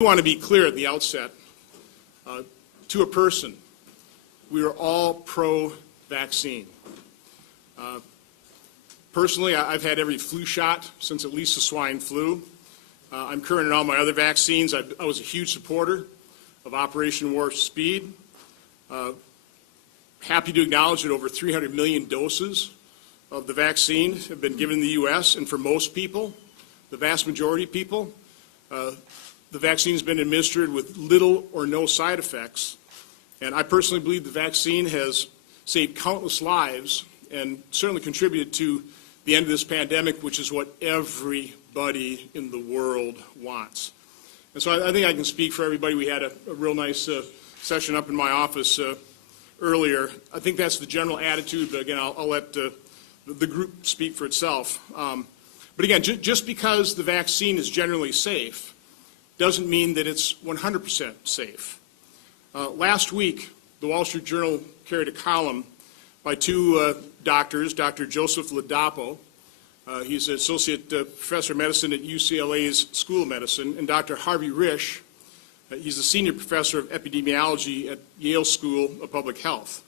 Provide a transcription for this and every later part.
I want to be clear at the outset. To a person, we are all pro-vaccine. Personally, I've had every flu shot since at least the swine flu. I'm current in all my other vaccines. I was a huge supporter of Operation Warp Speed. Happy to acknowledge that over 300 million doses of the vaccine have been given in the U.S., and for most people, the vast majority of people, the vaccine has been administered with little or no side effects. And I personally believe the vaccine has saved countless lives and certainly contributed to the end of this pandemic, which is what everybody in the world wants. And so I think I can speak for everybody. We had a real nice session up in my office earlier. I think that's the general attitude, but again, I'll let the group speak for itself. But again, just because the vaccine is generally safe doesn't mean that it's 100% safe. Last week, the Wall Street Journal carried a column by two doctors, Dr. Joseph Ladapo, he's an associate professor of medicine at UCLA's School of Medicine, and Dr. Harvey Risch, he's a senior professor of epidemiology at Yale School of Public Health.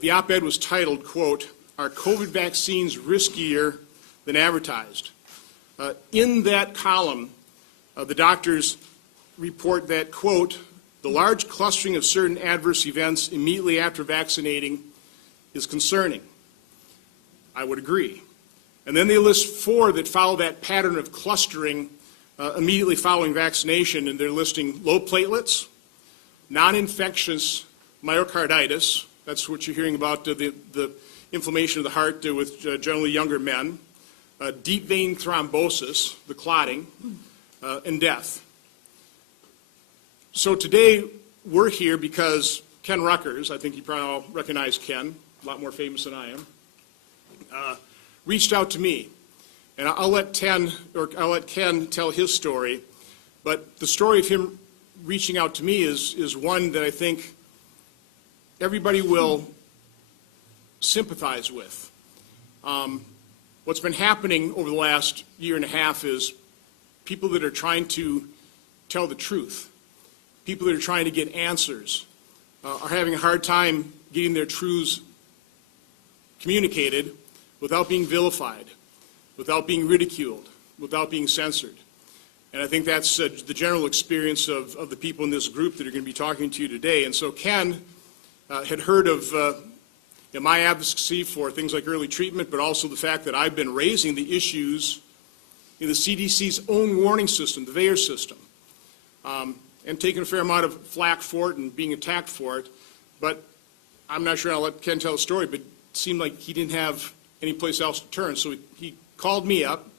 The op-ed was titled, quote, "Are COVID vaccines riskier than advertised?" In that column, the doctors report that, quote, "The large clustering of certain adverse events immediately after vaccinating is concerning." I would agree. And then they list four that follow that pattern of clustering immediately following vaccination, and they're listing low platelets, non-infectious myocarditis, that's what you're hearing about, the inflammation of the heart with generally younger men, deep vein thrombosis, the clotting, and death. So today we're here because Ken Ruckers, I think you probably all recognize Ken, a lot more famous than I am, reached out to me. And I'll let Ken tell his story, but the story of him reaching out to me is one that I think everybody will sympathize with. What's been happening over the last year and a half is people that are trying to tell the truth, people that are trying to get answers, are having a hard time getting their truths communicated without being vilified, without being ridiculed, without being censored. And I think that's the general experience of the people in this group that are going to be talking to you today. And so Ken had heard of my advocacy for things like early treatment, but also the fact that I've been raising the issues in the CDC's own warning system, the VAERS system, and taking a fair amount of flack for it and being attacked for it. But I'm not sure, I'll let Ken tell the story, but it seemed like he didn't have any place else to turn. So he called me up,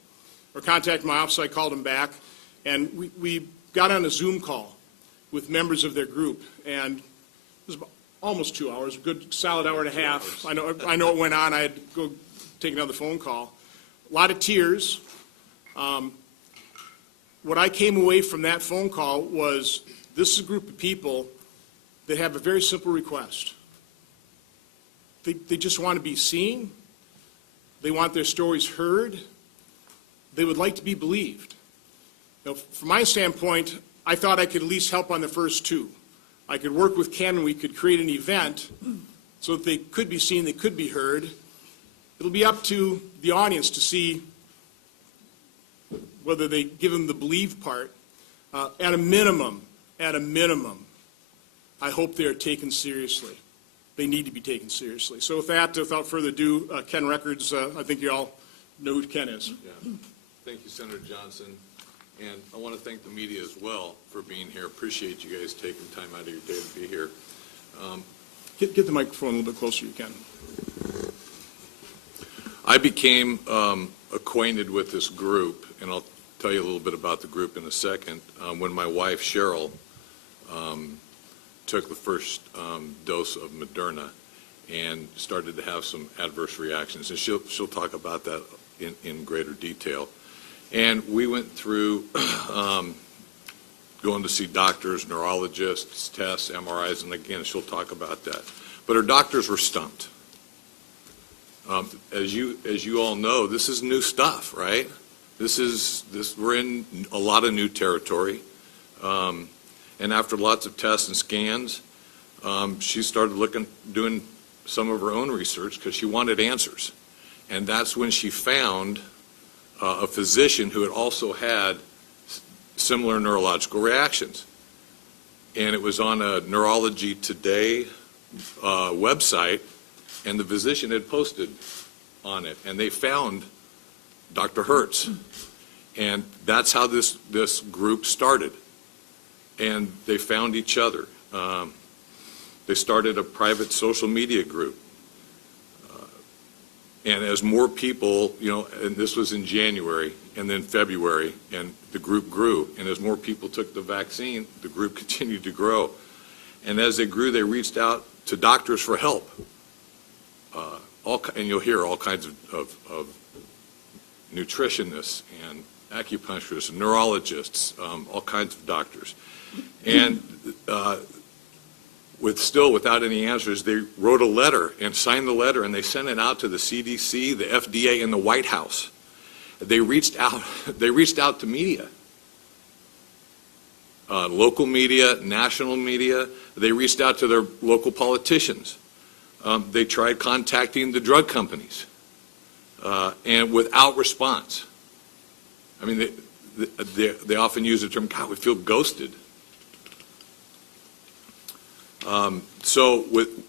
or contacted my office, I called him back, and we got on a Zoom call with members of their group, and it was about almost 2 hours, a good solid hour and a half. I know it went on. I had to go take another phone call. A lot of tears. What I came away from that phone call was, this is a group of people that have a very simple request. They just want to be seen. They want their stories heard. They would like to be believed. Now, from my standpoint, I thought I could at least help on the first two. I could work with Ken and we could create an event so that they could be seen, they could be heard. It'll be up to the audience to see whether they give them the believe part. At a minimum, I hope they are taken seriously. They need to be taken seriously. So with that, without further ado, Ken Ruckers, I think you all know who Ken is. Yeah. Thank you, Senator Johnson. And I want to thank the media as well for being here. Appreciate you guys taking time out of your day to be here. Get the microphone a little bit closer, you can. I became acquainted with this group, and I'll tell you a little bit about the group in a second, when my wife, Cheryl, took the first dose of Moderna and started to have some adverse reactions. And she'll talk about that in greater detail. And we went through going to see doctors, neurologists, tests, MRIs, and again, she'll talk about that. But our doctors were stumped. As you all know, this is new stuff, right? We're in a lot of new territory. And after lots of tests and scans, she started doing some of her own research because she wanted answers. And that's when she found a physician who had also had similar neurological reactions. And it was on a Neurology Today website, and the physician had posted on it, and they found Dr. Hertz. And that's how this group started. And they found each other. They started a private social media group. And as more people, and this was in January and then February, and the group grew. And as more people took the vaccine, the group continued to grow. And as they grew, they reached out to doctors for help. And you'll hear all kinds of nutritionists and acupuncturists, and neurologists, all kinds of doctors. And without any answers, they wrote a letter and signed the letter, and they sent it out to the CDC, the FDA, and the White House. They reached out to media, local media, national media. They reached out to their local politicians. They tried contacting the drug companies, and without response. I mean, they often use the term, God, we feel ghosted. So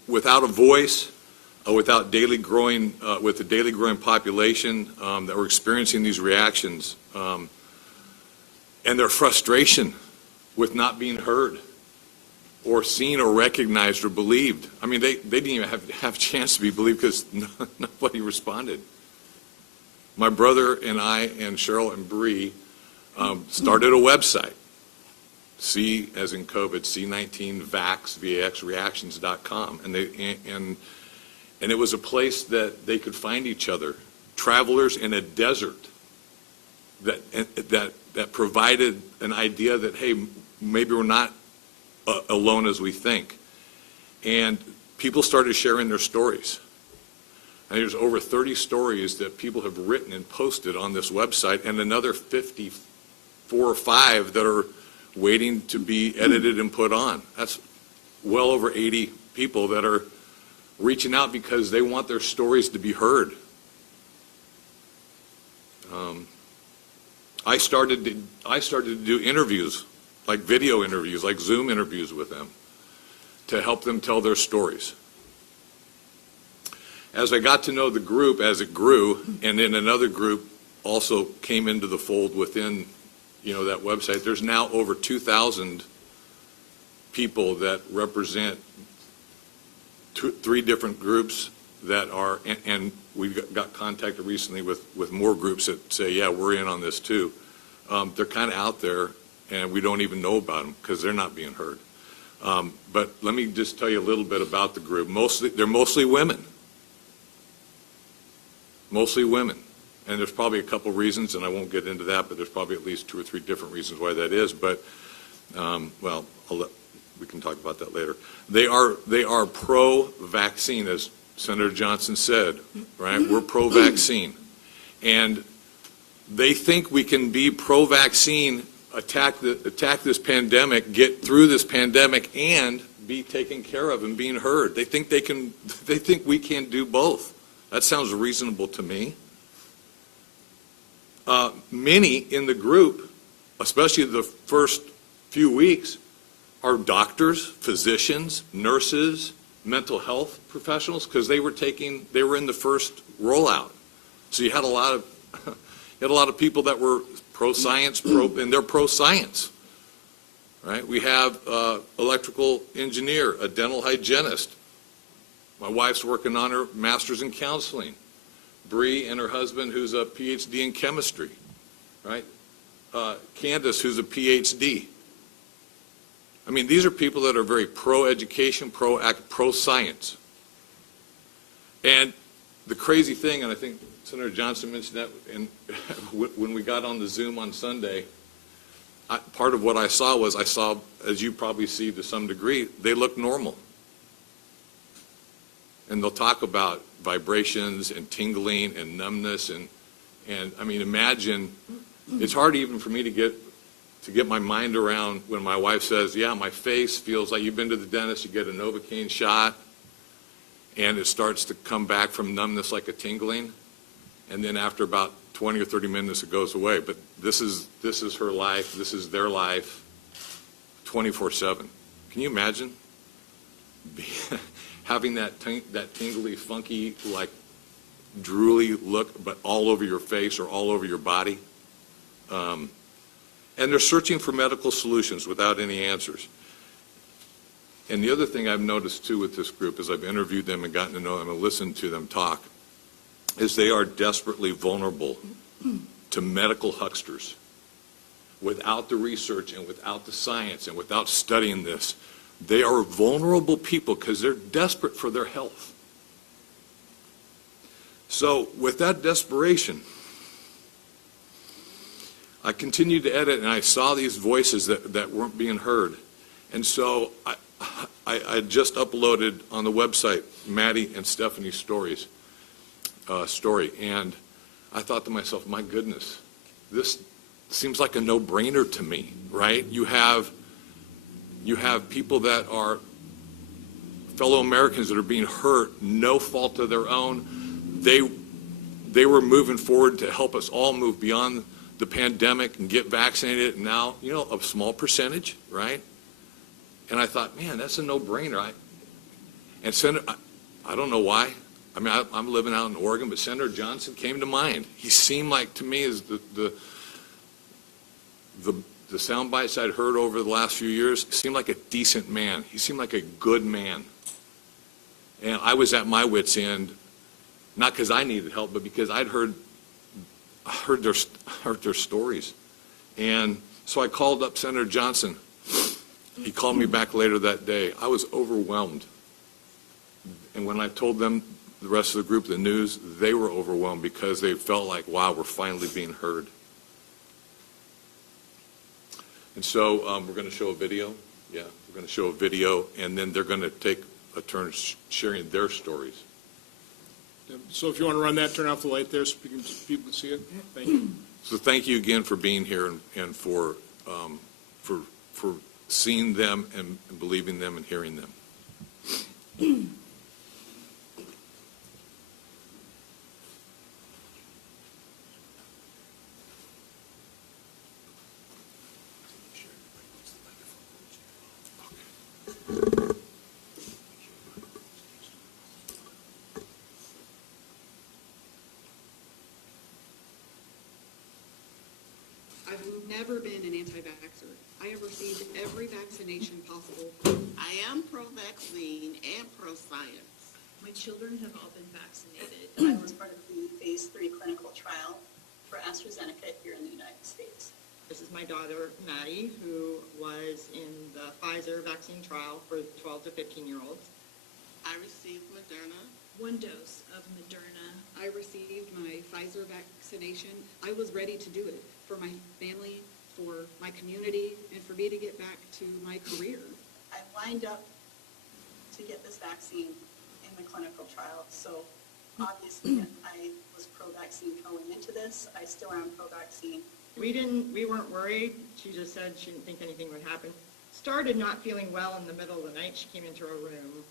without a voice, without with the daily growing population that were experiencing these reactions, and their frustration with not being heard or seen or recognized or believed. I mean, they didn't even have a chance to be believed because nobody responded. My brother and I and Cheryl and Breanne started a website. C as in COVID, C19 Vax, VAXreactions.com. And it was a place that they could find each other, travelers in a desert that provided an idea that, hey, maybe we're not alone as we think. And people started sharing their stories. And there's over 30 stories that people have written and posted on this website, and another 54 or 5 that are waiting to be edited and put on. That's well over 80 people that are reaching out because they want their stories to be heard. I started to do interviews, like video interviews, like Zoom interviews with them, to help them tell their stories. As I got to know the group as it grew, and then another group also came into the fold within that website, there's now over 2,000 people that represent 3 different groups that are, and we got contacted recently with more groups that say, yeah, we're in on this too. They're kind of out there, and we don't even know about them because they're not being heard. But let me just tell you a little bit about the group. They're mostly women. Mostly women. And there's probably a couple reasons, and I won't get into that, but there's probably at least 2 or 3 different reasons why that is. But, well, we can talk about that later. They are pro-vaccine, as Senator Johnson said, right? We're pro-vaccine. And they think we can be pro-vaccine, attack this pandemic, get through this pandemic, and be taken care of and being heard. They think we can do both. That sounds reasonable to me. Many in the group, especially the first few weeks, are doctors, physicians, nurses, mental health professionals, because they were in the first rollout. So you had a lot of people that were pro-science, and they're pro-science, right? We have electrical engineer, a dental hygienist. My wife's working on her master's in counseling. Breanne and her husband, who's a PhD in chemistry, right? Candace, who's a PhD. I mean, these are people that are very pro-education, pro-science. And the crazy thing, and I think Senator Johnson mentioned that when we got on the Zoom on Sunday, part of what I saw, as you probably see to some degree, they look normal. And they'll talk about vibrations and tingling and numbness and I mean, imagine, it's hard even for me to get to get my mind around when my wife says, yeah, my face feels like, you've been to the dentist, you get a Novocaine shot, and it starts to come back from numbness like a tingling, and then after about 20 or 30 minutes it goes away. But this is her life, this is their life, 24/7. Can you imagine having that tingly, funky, like drooly look, but all over your face or all over your body? And they're searching for medical solutions without any answers. And the other thing I've noticed too with this group, as I've interviewed them and gotten to know them and listened to them talk, is they are desperately vulnerable to medical hucksters. Without the research and without the science and without studying this, they are vulnerable people because they're desperate for their health. So with that desperation, I continued to edit, and I saw these voices that weren't being heard. And so I just uploaded on the website Maddie and Stephanie's story, and I thought to myself, my goodness, this seems like a no-brainer to me, right? You have people that are fellow Americans that are being hurt, no fault of their own. They were moving forward to help us all move beyond the pandemic and get vaccinated. And now, a small percentage, right? And I thought, man, that's a no-brainer. And Senator, I don't know why. I mean, I'm living out in Oregon, but Senator Johnson came to mind. He seemed like, to me, as the sound bites I'd heard over the last few years, seemed like a decent man. He seemed like a good man. And I was at my wit's end, not because I needed help, but because I'd heard their stories. And so I called up Senator Johnson. He called me back later that day. I was overwhelmed. And when I told them, the rest of the group, the news, they were overwhelmed because they felt like, wow, we're finally being heard. And so we're going to show a video. Yeah, we're going to show a video, and then they're going to take a turn sharing their stories. So if you want to run that, turn off the light there so people can see it. Thank you. So thank you again for being here and for seeing them and believing them and hearing them. I've never been an anti-vaxxer. I have received every vaccination possible. I am pro-vaccine and pro-science. My children have all been vaccinated. I was part of the phase 3 clinical trial for AstraZeneca here in the United States. This is my daughter, Maddie, who was in the Pfizer vaccine trial for 12 to 15-year-olds. I received Moderna. 1 dose of Moderna. I received my Pfizer vaccination. I was ready to do it for my family, for my community, and for me to get back to my career. I lined up to get this vaccine in the clinical trial, so obviously I was pro-vaccine going into this. I still am pro-vaccine. We weren't worried. She just said she didn't think anything would happen. Started not feeling well in the middle of the night. She came into her room.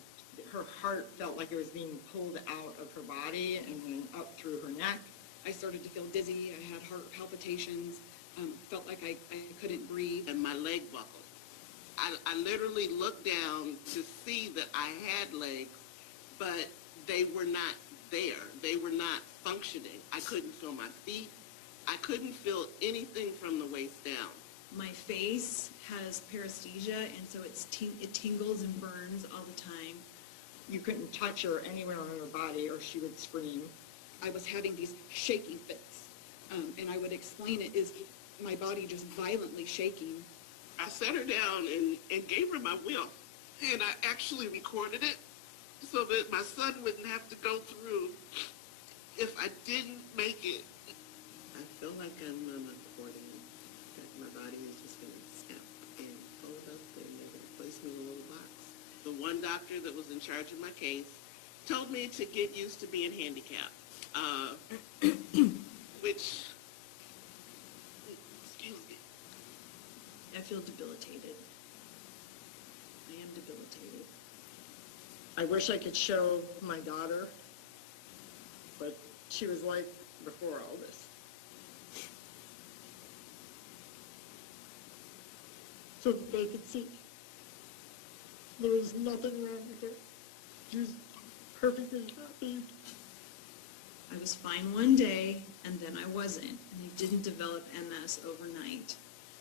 Her heart felt like it was being pulled out of her body and then up through her neck. I started to feel dizzy. I had heart palpitations. Felt like I couldn't breathe. And my leg buckled. I literally looked down to see that I had legs, but they were not there. They were not functioning. I couldn't feel my feet. I couldn't feel anything from the waist down. My face has paresthesia, and so it tingles and burns all the time. You couldn't touch her anywhere on her body or she would scream. I was having these shaking fits, and I would explain it as my body just violently shaking. I sat her down and gave her my will, and I actually recorded it so that my son wouldn't have to go through if I didn't make it. I feel like I'm on a accordion, that my body is just going to snap and fold up, and they're going to place me in a little box. The one doctor that was in charge of my case told me to get used to being handicapped, which, excuse me, feel debilitated. I am debilitated. I wish I could show my daughter, but she was like before all this. So they could see. There was nothing wrong with her. She was perfectly happy. I was fine one day, and then I wasn't, and I didn't develop MS overnight.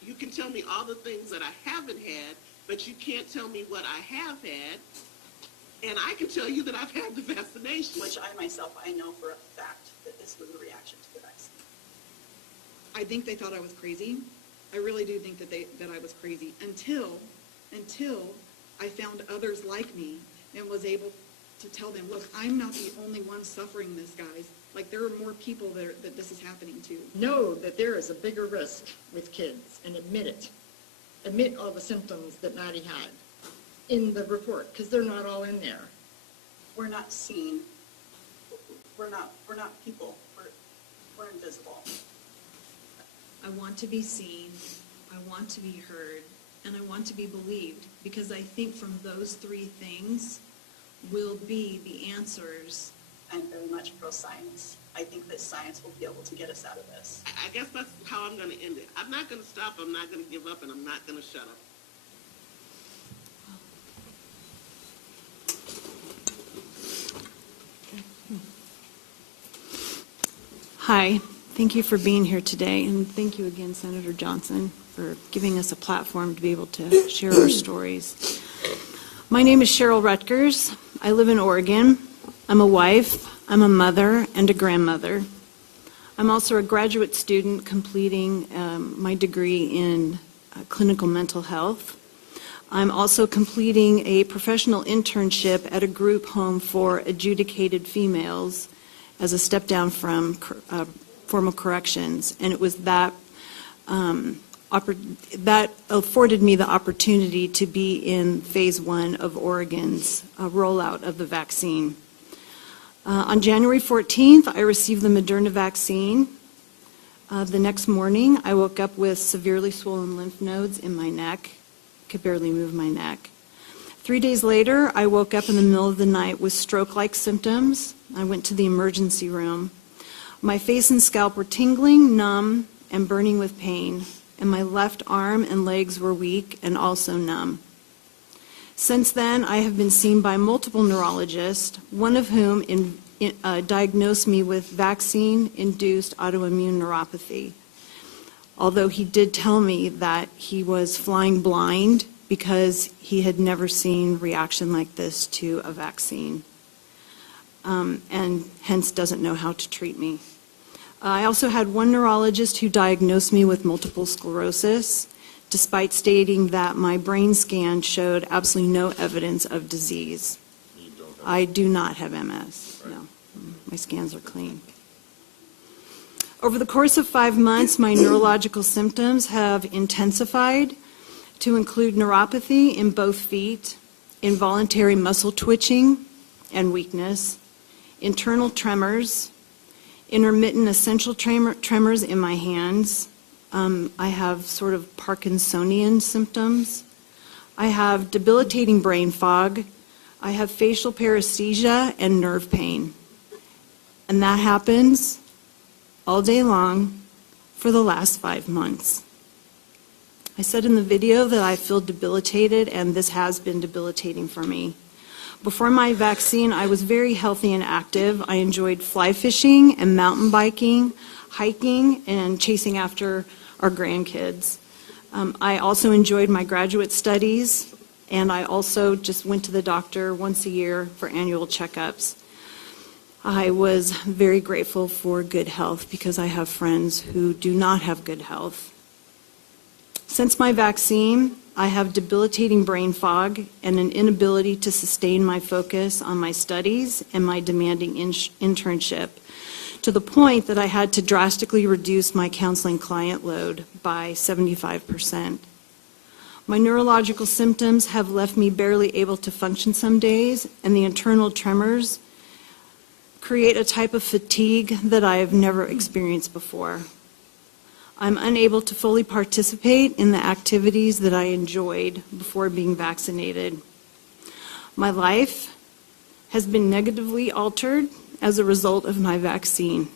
You can tell me all the things that I haven't had, but you can't tell me what I have had. And I can tell you that I've had the vaccination. Which I myself, I know for a fact that this was a reaction to the vaccine. I think they thought I was crazy. I really do think that I was crazy until I found others like me and was able to tell them, look, I'm not the only one suffering this, guys. Like, there are more people that this is happening to. Know that there is a bigger risk with kids and admit it. Admit all the symptoms that Maddie had in the report, because they're not all in there. We're not seen. We're not people. We're invisible. I want to be seen, I want to be heard, and I want to be believed, because I think from those three things will be the answers. I'm very much pro-science. I think that science will be able to get us out of this. I guess that's how I'm going to end it. I'm not going to stop, I'm not going to give up, and I'm not going to shut up. Hi, thank you for being here today, and thank you again, Senator Johnson, for giving us a platform to be able to share our stories. My name is Cheryl Rutgers. I live in Oregon. I'm a wife, I'm a mother, and a grandmother. I'm also a graduate student completing my degree in clinical mental health. I'm also completing a professional internship at a group home for adjudicated females as a step down from formal corrections, and it was that that afforded me the opportunity to be in phase 1 of Oregon's rollout of the vaccine. On January 14th, I received the Moderna vaccine. The next morning, I woke up with severely swollen lymph nodes in my neck, could barely move my neck. 3 days later, I woke up in the middle of the night with stroke-like symptoms. I went to the emergency room. My face and scalp were tingling, numb, and burning with pain, and my left arm and legs were weak and also numb. Since then, I have been seen by multiple neurologists, one of whom diagnosed me with vaccine-induced autoimmune neuropathy, although he did tell me that he was flying blind because he had never seen reaction like this to a vaccine, and hence doesn't know how to treat me. I also had one neurologist who diagnosed me with multiple sclerosis, despite stating that my brain scan showed absolutely no evidence of disease. I do not have MS, no. My scans are clean. Over the course of 5 months, my neurological symptoms have intensified to include neuropathy in both feet, involuntary muscle twitching and weakness, internal tremors, intermittent essential tremors in my hands. I have sort of Parkinsonian symptoms. I have debilitating brain fog. I have facial paresthesia and nerve pain. And that happens all day long for the last 5 months. I said in the video that I feel debilitated, and this has been debilitating for me. Before my vaccine, I was very healthy and active. I enjoyed fly fishing and mountain biking, hiking, and chasing after our grandkids. I also enjoyed my graduate studies, and I also just went to the doctor once a year for annual checkups. I was very grateful for good health because I have friends who do not have good health. Since my vaccine, I have debilitating brain fog and an inability to sustain my focus on my studies and my demanding internship, to the point that I had to drastically reduce my counseling client load by 75%. My neurological symptoms have left me barely able to function some days, and the internal tremors create a type of fatigue that I have never experienced before. I'm unable to fully participate in the activities that I enjoyed before being vaccinated. My life has been negatively altered as a result of my vaccine.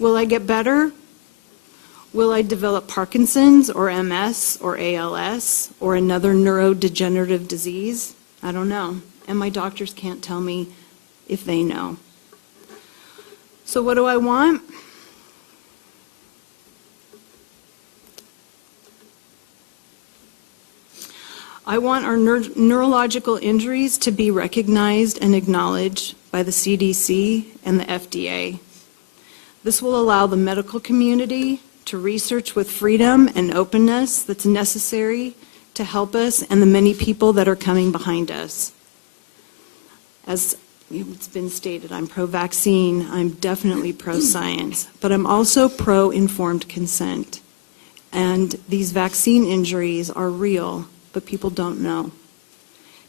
Will I get better? Will I develop Parkinson's or MS or ALS or another neurodegenerative disease? I don't know, and my doctors can't tell me if they know. So what do I want? I want our neurological injuries to be recognized and acknowledged by the CDC and the FDA. This will allow the medical community to research with freedom and openness that's necessary to help us and the many people that are coming behind us. As it's been stated, I'm pro-vaccine, I'm definitely pro-science, but I'm also pro-informed consent. And these vaccine injuries are real, but people don't know.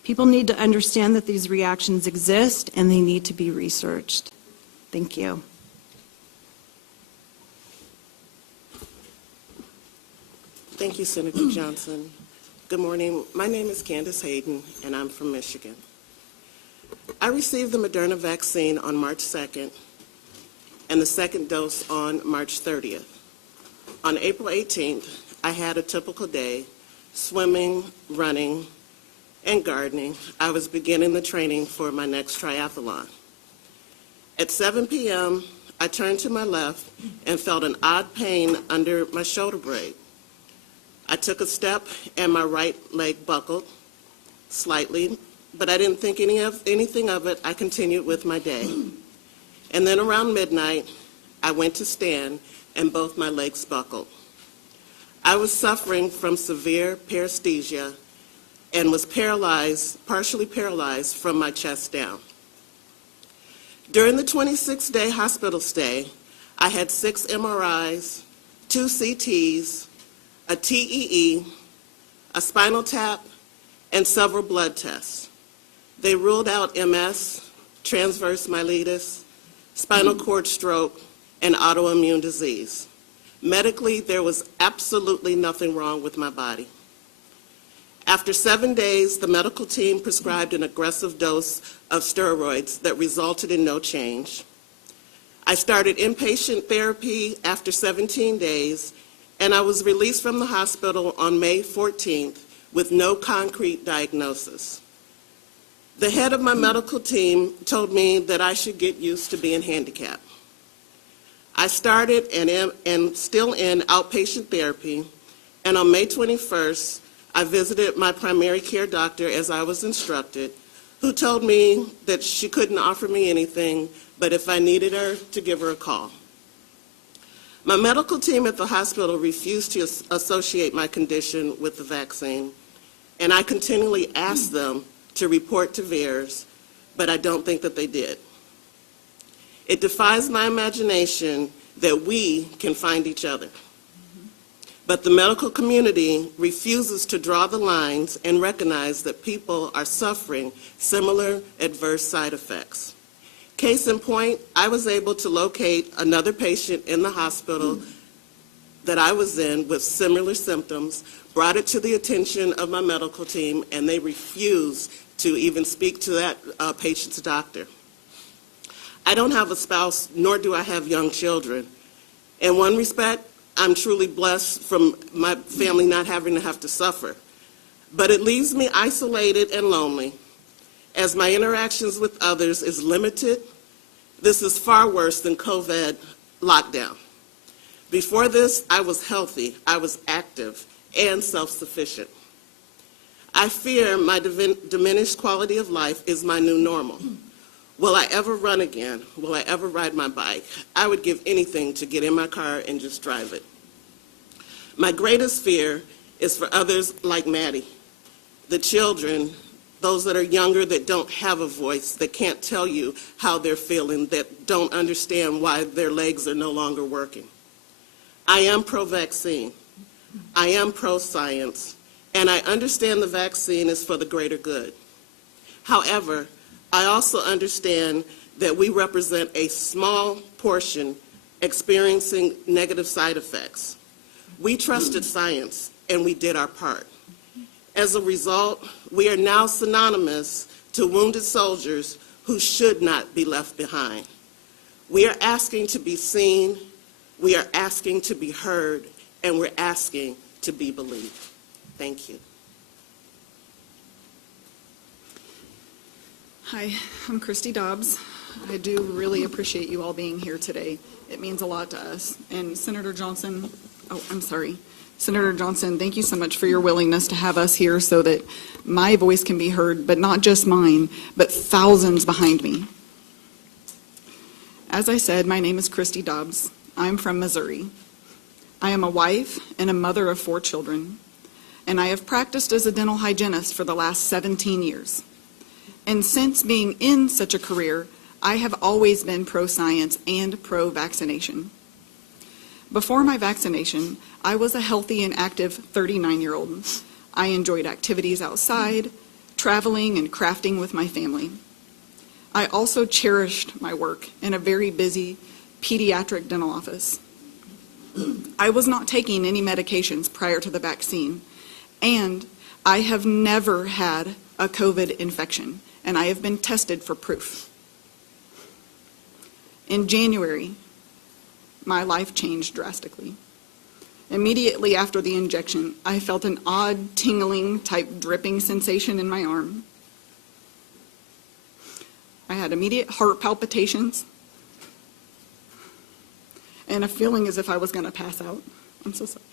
People need to understand that these reactions exist and they need to be researched. Thank you. Thank you, Senator Johnson. Good morning. My name is Candace Hayden, and I'm from Michigan. I received the Moderna vaccine on March 2nd and the second dose on March 30th. On April 18th, I had a typical day, swimming, running, and gardening. I was beginning the training for my next triathlon. At 7 p.m., I turned to my left and felt an odd pain under my shoulder blade. I took a step and my right leg buckled slightly, but I didn't think anything of it. I continued with my day. And then around midnight, I went to stand and both my legs buckled. I was suffering from severe paresthesia and was partially paralyzed from my chest down. During the 26-day hospital stay, I had 6 MRIs, 2 CTs, a TEE, a spinal tap, and several blood tests. They ruled out MS, transverse myelitis, spinal cord stroke, and autoimmune disease. Medically, there was absolutely nothing wrong with my body. After 7 days, the medical team prescribed an aggressive dose of steroids that resulted in no change. I started inpatient therapy after 17 days, and I was released from the hospital on May 14th with no concrete diagnosis. The head of my medical team told me that I should get used to being handicapped. I started and am still in outpatient therapy, and on May 21st, I visited my primary care doctor as I was instructed, who told me that she couldn't offer me anything, but if I needed her, to give her a call. My medical team at the hospital refused to associate my condition with the vaccine, and I continually asked them to report to VAERS, but I don't think that they did. It defies my imagination that we can find each other. But the medical community refuses to draw the lines and recognize that people are suffering similar adverse side effects. Case in point, I was able to locate another patient in the hospital that I was in with similar symptoms, brought it to the attention of my medical team, and they refused to even speak to that patient's doctor. I don't have a spouse, nor do I have young children. In one respect, I'm truly blessed from my family not having to have to suffer. But it leaves me isolated and lonely, as my interactions with others is limited. This is far worse than COVID lockdown. Before this, I was healthy, I was active, and self-sufficient. I fear my diminished quality of life is my new normal. Will I ever run again? Will I ever ride my bike? I would give anything to get in my car and just drive it. My greatest fear is for others like Maddie, the children, those that are younger that don't have a voice, that can't tell you how they're feeling, that don't understand why their legs are no longer working. I am pro-vaccine. I am pro-science, and I understand the vaccine is for the greater good. However, I also understand that we represent a small portion experiencing negative side effects. We trusted science, and we did our part. As a result, we are now synonymous to wounded soldiers who should not be left behind. We are asking to be seen, we are asking to be heard, and we're asking to be believed. Thank you. Hi, I'm Christy Dobbs. I do really appreciate you all being here today. It means a lot to us. And Senator Johnson, Senator Johnson, thank you so much for your willingness to have us here so that my voice can be heard, but not just mine, but thousands behind me. As I said, my name is Christy Dobbs. I'm from Missouri. I am a wife and a mother of 4 children, and I have practiced as a dental hygienist for the last 17 years. And since being in such a career, I have always been pro-science and pro-vaccination. Before my vaccination, I was a healthy and active 39-year-old. I enjoyed activities outside, traveling and crafting with my family. I also cherished my work in a very busy pediatric dental office. I was not taking any medications prior to the vaccine, and I have never had a COVID infection, and I have been tested for proof. In January, my life changed drastically. Immediately after the injection, I felt an odd tingling type dripping sensation in my arm. I had immediate heart palpitations and a feeling as if I was going to pass out. I'm so sorry.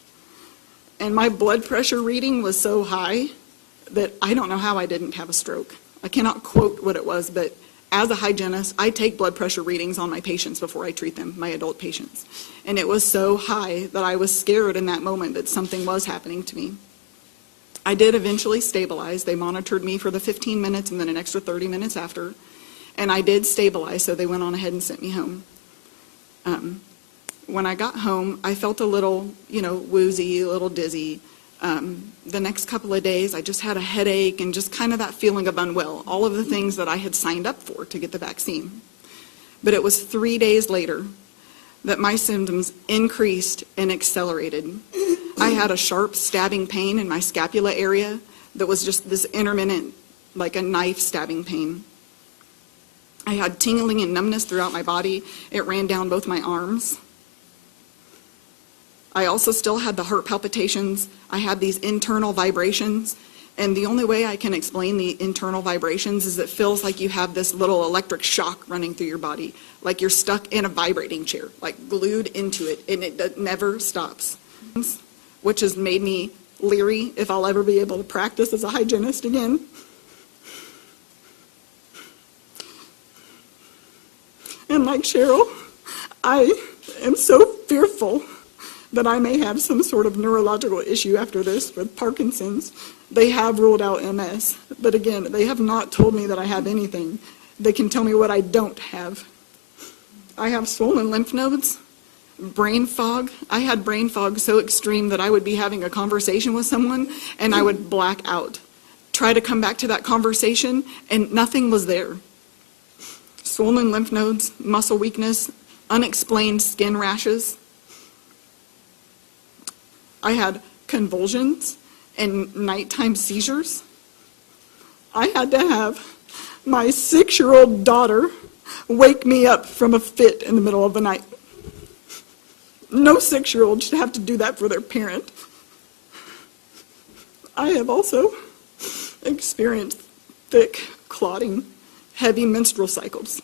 And my blood pressure reading was so high that I don't know how I didn't have a stroke. I cannot quote what it was, but as a hygienist, I take blood pressure readings on my patients before I treat them, my adult patients. And it was so high that I was scared in that moment that something was happening to me. I did eventually stabilize. They monitored me for the 15 minutes and then an extra 30 minutes after. And I did stabilize, so they went on ahead and sent me home. When I got home, I felt a little, woozy, a little dizzy. The next couple of days, I just had a headache and just kind of that feeling of unwell, all of the things that I had signed up for to get the vaccine. But it was 3 days later that my symptoms increased and accelerated. I had a sharp stabbing pain in my scapula area that was just this intermittent, like a knife stabbing pain. I had tingling and numbness throughout my body. It ran down both my arms. I also still had the heart palpitations. I had these internal vibrations. And the only way I can explain the internal vibrations is it feels like you have this little electric shock running through your body, like you're stuck in a vibrating chair, like glued into it, and it never stops, which has made me leery if I'll ever be able to practice as a hygienist again. And like Cheryl, I am so fearful that I may have some sort of neurological issue after this with Parkinson's. They have ruled out MS, but again, they have not told me that I have anything. They can tell me what I don't have. I have swollen lymph nodes, brain fog. I had brain fog so extreme that I would be having a conversation with someone and I would black out. Try to come back to that conversation and nothing was there. Swollen lymph nodes, muscle weakness, unexplained skin rashes. I had convulsions and nighttime seizures. I had to have my 6-year-old daughter wake me up from a fit in the middle of the night. No 6-year-old should have to do that for their parent. I have also experienced thick, clotting, heavy menstrual cycles.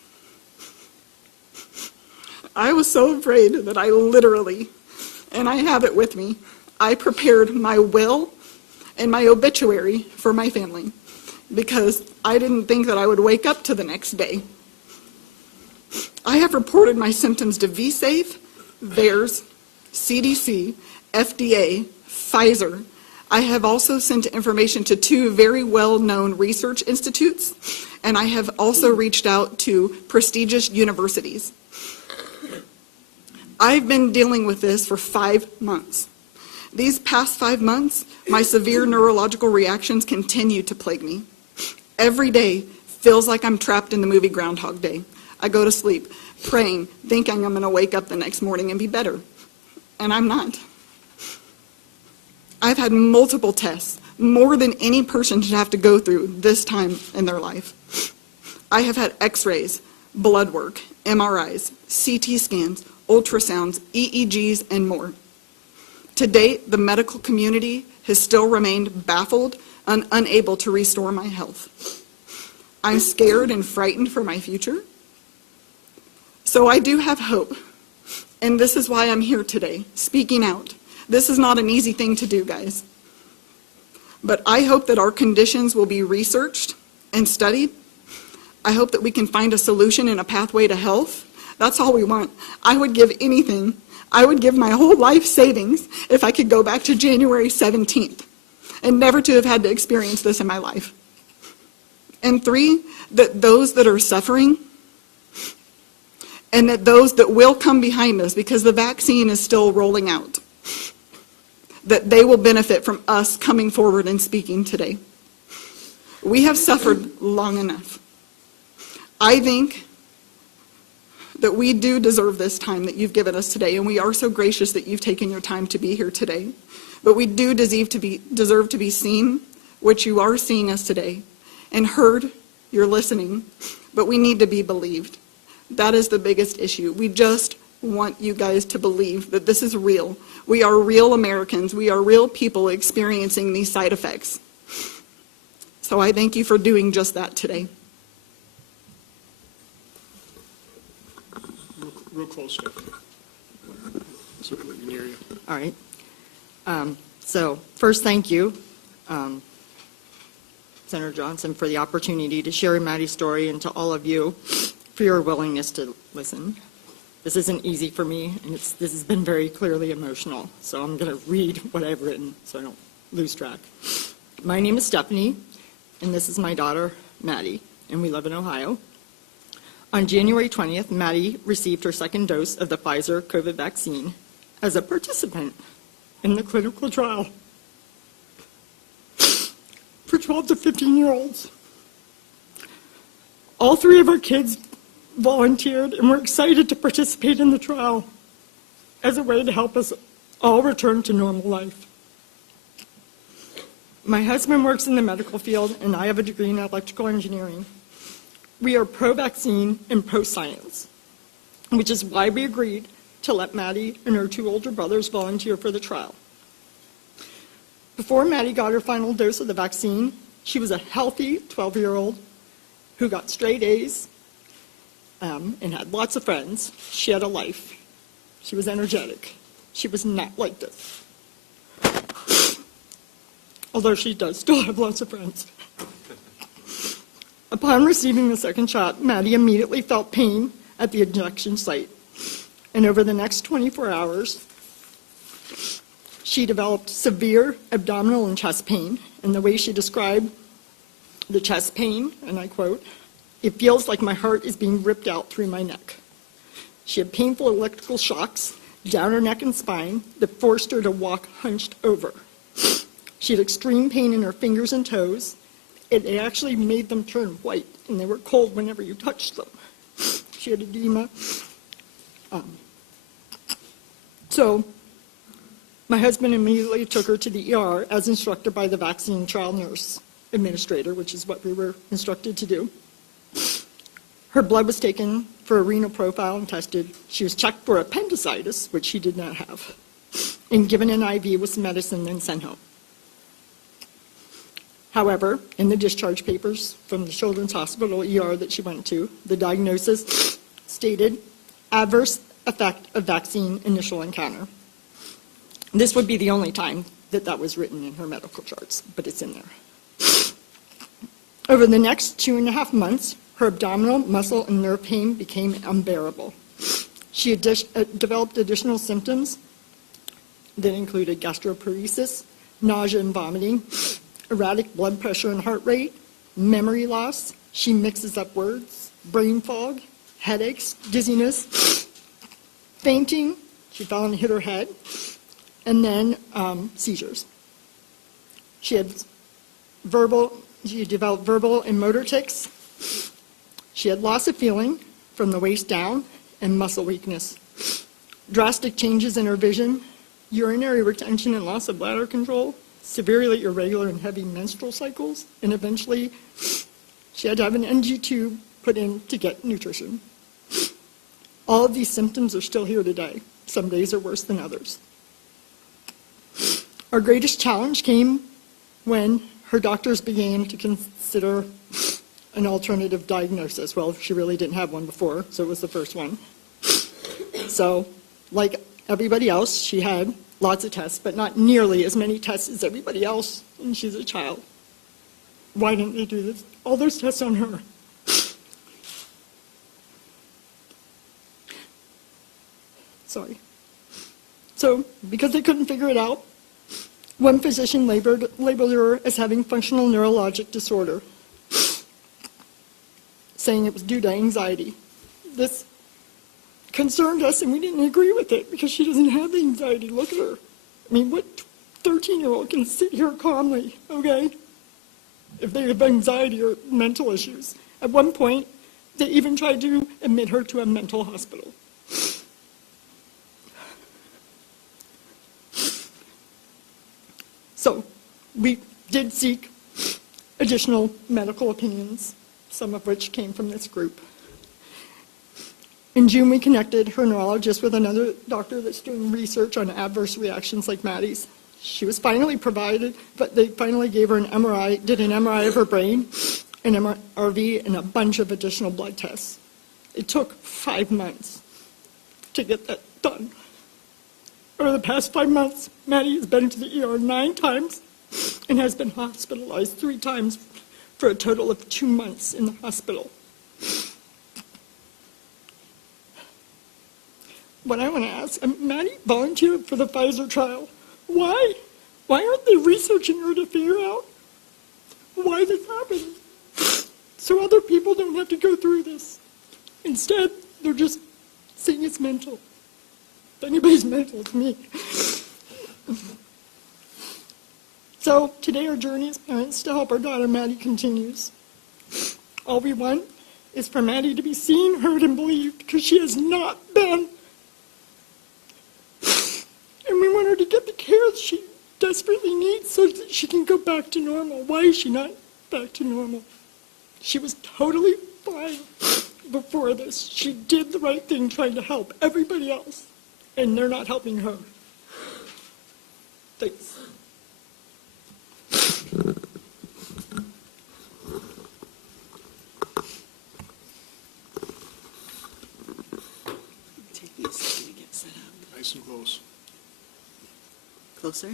I was so afraid that I literally, and I have it with me, I prepared my will and my obituary for my family because I didn't think that I would wake up to the next day. I have reported my symptoms to VSafe, VAERS, CDC, FDA, Pfizer. I have also sent information to 2 very well-known research institutes, and I have also reached out to prestigious universities. I've been dealing with this for 5 months. These past 5 months, my severe neurological reactions continue to plague me. Every day feels like I'm trapped in the movie Groundhog Day. I go to sleep. praying, thinking I'm going to wake up the next morning and be better. And I'm not. I've had multiple tests, more than any person should have to go through this time in their life. I have had x-rays, blood work, MRIs, CT scans, ultrasounds, EEGs, and more. To date, the medical community has still remained baffled and unable to restore my health. I'm scared and frightened for my future. So I do have hope, and this is why I'm here today, speaking out. This is not an easy thing to do, guys. But I hope that our conditions will be researched and studied. I hope that we can find a solution and a pathway to health. That's all we want. I would give anything. I would give my whole life savings if I could go back to January 17th and never to have had to experience this in my life. And 3, that those that are suffering and that those that will come behind us, because the vaccine is still rolling out, that they will benefit from us coming forward and speaking today. We have suffered long enough. I think that we do deserve this time that you've given us today, and we are so gracious that you've taken your time to be here today. But we do deserve to be seen, which you are seeing us today, and heard, you're listening, but we need to be believed. That is the biggest issue. We just want you guys to believe that this is real. We are real Americans. We are real people experiencing these side effects. So I thank you for doing just that today. Real close, Stephanie. So we can hear you. All right. So first, thank you, Senator Johnson, for the opportunity to share Maddie's story, and to all of you for your willingness to listen. This isn't easy for me, and this has been very clearly emotional. So I'm going to read what I've written so I don't lose track. My name is Stephanie, and this is my daughter, Maddie, and we live in Ohio. On January 20th, Maddie received her second dose of the Pfizer COVID vaccine as a participant in the clinical trial for 12 to 15-year-olds. All 3 of our kids volunteered and were excited to participate in the trial as a way to help us all return to normal life. My husband works in the medical field, and I have a degree in electrical engineering. We are pro-vaccine and pro-science, which is why we agreed to let Maddie and her 2 older brothers volunteer for the trial. Before Maddie got her final dose of the vaccine, she was a healthy 12-year-old who got straight A's and had lots of friends. She had a life. She was energetic. She was not like this. Although she does still have lots of friends. Upon receiving the second shot, Maddie immediately felt pain at the injection site. And over the next 24 hours, she developed severe abdominal and chest pain. And the way she described the chest pain, and I quote, "It feels like my heart is being ripped out through my neck." She had painful electrical shocks down her neck and spine that forced her to walk hunched over. She had extreme pain in her fingers and toes. It actually made them turn white, and they were cold whenever you touched them. She had edema. So my husband immediately took her to the ER as instructed by the vaccine trial nurse administrator, which is what we were instructed to do. Her blood was taken for a renal profile and tested. She was checked for appendicitis, which she did not have, and given an IV with some medicine, then sent home. However, in the discharge papers from the Children's Hospital ER that she went to, the diagnosis stated adverse effect of vaccine initial encounter. This would be the only time that that was written in her medical charts, but it's in there. Over the next 2.5 months, her abdominal, muscle, and nerve pain became unbearable. She had developed additional symptoms that included gastroparesis, nausea and vomiting, erratic blood pressure and heart rate, memory loss. She mixes up words, brain fog, headaches, dizziness, fainting. She fell and hit her head, and then seizures. She developed verbal and motor tics. She had loss of feeling from the waist down and muscle weakness. Drastic changes in her vision, urinary retention and loss of bladder control, severely irregular and heavy menstrual cycles, and eventually she had to have an NG tube put in to get nutrition. All of these symptoms are still here today. Some days are worse than others. Our greatest challenge came when her doctors began to consider an alternative diagnosis. Well, she really didn't have one before, so it was the first one. So, like everybody else, she had lots of tests, but not nearly as many tests as everybody else, and she's a child. Why didn't they do all those tests on her? Sorry. So, because they couldn't figure it out, one physician labeled her as having functional neurologic disorder, saying it was due to anxiety. This concerned us, and we didn't agree with it because she doesn't have anxiety. Look at her. I mean, what 13-year-old can sit here calmly, okay, if they have anxiety or mental issues? At one point, they even tried to admit her to a mental hospital. So we did seek additional medical opinions, some of which came from this group. In June, we connected her neurologist with another doctor that's doing research on adverse reactions like Maddie's. She was finally provided, but they finally gave her an MRI, did an MRI of her brain, an MRV, and a bunch of additional blood tests. It took 5 months to get that done. Over the past 5 months, Maddie has been to the ER 9 times and has been hospitalized 3 times for a total of 2 months in the hospital. What I want to ask, Maddie volunteered for the Pfizer trial. Why? Why aren't they researching her to figure out why this happened? So other people don't have to go through this. Instead, they're just saying it's mental. If anybody's mental, it's me. So today our journey as parents to help our daughter Maddie continues. All we want is for Maddie to be seen, heard, and believed, because she has not been. And we want her to get the care she desperately needs so that she can go back to normal. Why is she not back to normal? She was totally fine before this. She did the right thing trying to help everybody else, and they're not helping her. Thanks. Take me a second to get set up. Nice and close. Closer.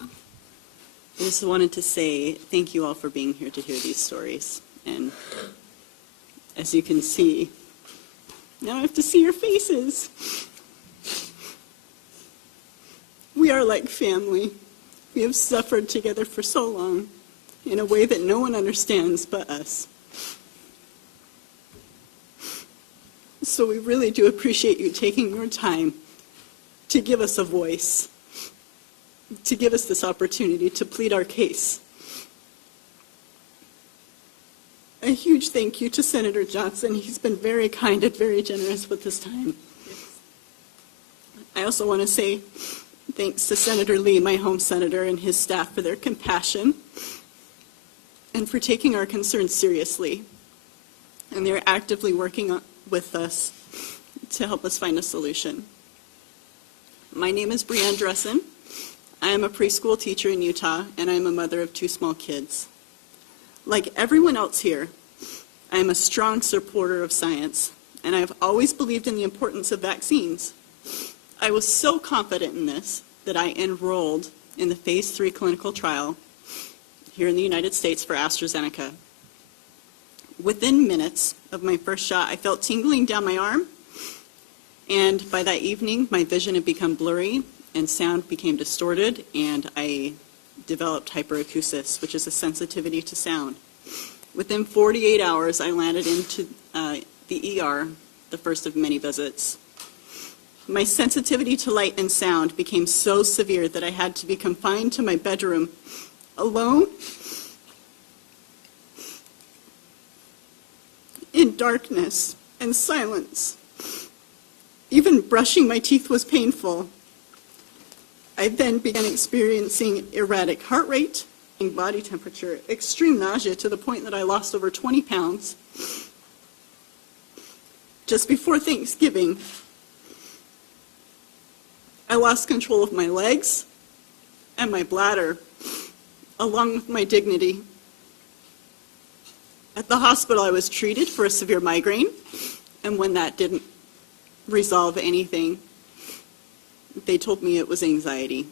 I just wanted to say thank you all for being here to hear these stories. And as you can see, now I have to see your faces. We are like family. We have suffered together for so long in a way that no one understands but us. So we really do appreciate you taking your time to give us a voice, to give us this opportunity to plead our case. A huge thank you to Senator Johnson. He's been very kind and very generous with his time. I also want to say thanks to Senator Lee, my home senator, and his staff for their compassion and for taking our concerns seriously. And they're actively working with us to help us find a solution. My name is Breanne. I am a preschool teacher in Utah, and I am a mother of 2 small kids. Like everyone else here, I am a strong supporter of science, and I have always believed in the importance of vaccines. I was so confident in this that I enrolled in the phase 3 clinical trial here in the United States for AstraZeneca. Within minutes of my first shot, I felt tingling down my arm, and by that evening, my vision had become blurry, and sound became distorted, and I developed hyperacusis, which is a sensitivity to sound. Within 48 hours, I landed into the ER, the first of many visits. My sensitivity to light and sound became so severe that I had to be confined to my bedroom alone in darkness and silence. Even brushing my teeth was painful. I then began experiencing erratic heart rate, body temperature, extreme nausea to the point that I lost over 20 pounds. Just before Thanksgiving, I lost control of my legs and my bladder, along with my dignity. At the hospital, I was treated for a severe migraine, and when that didn't resolve anything, they told me it was anxiety.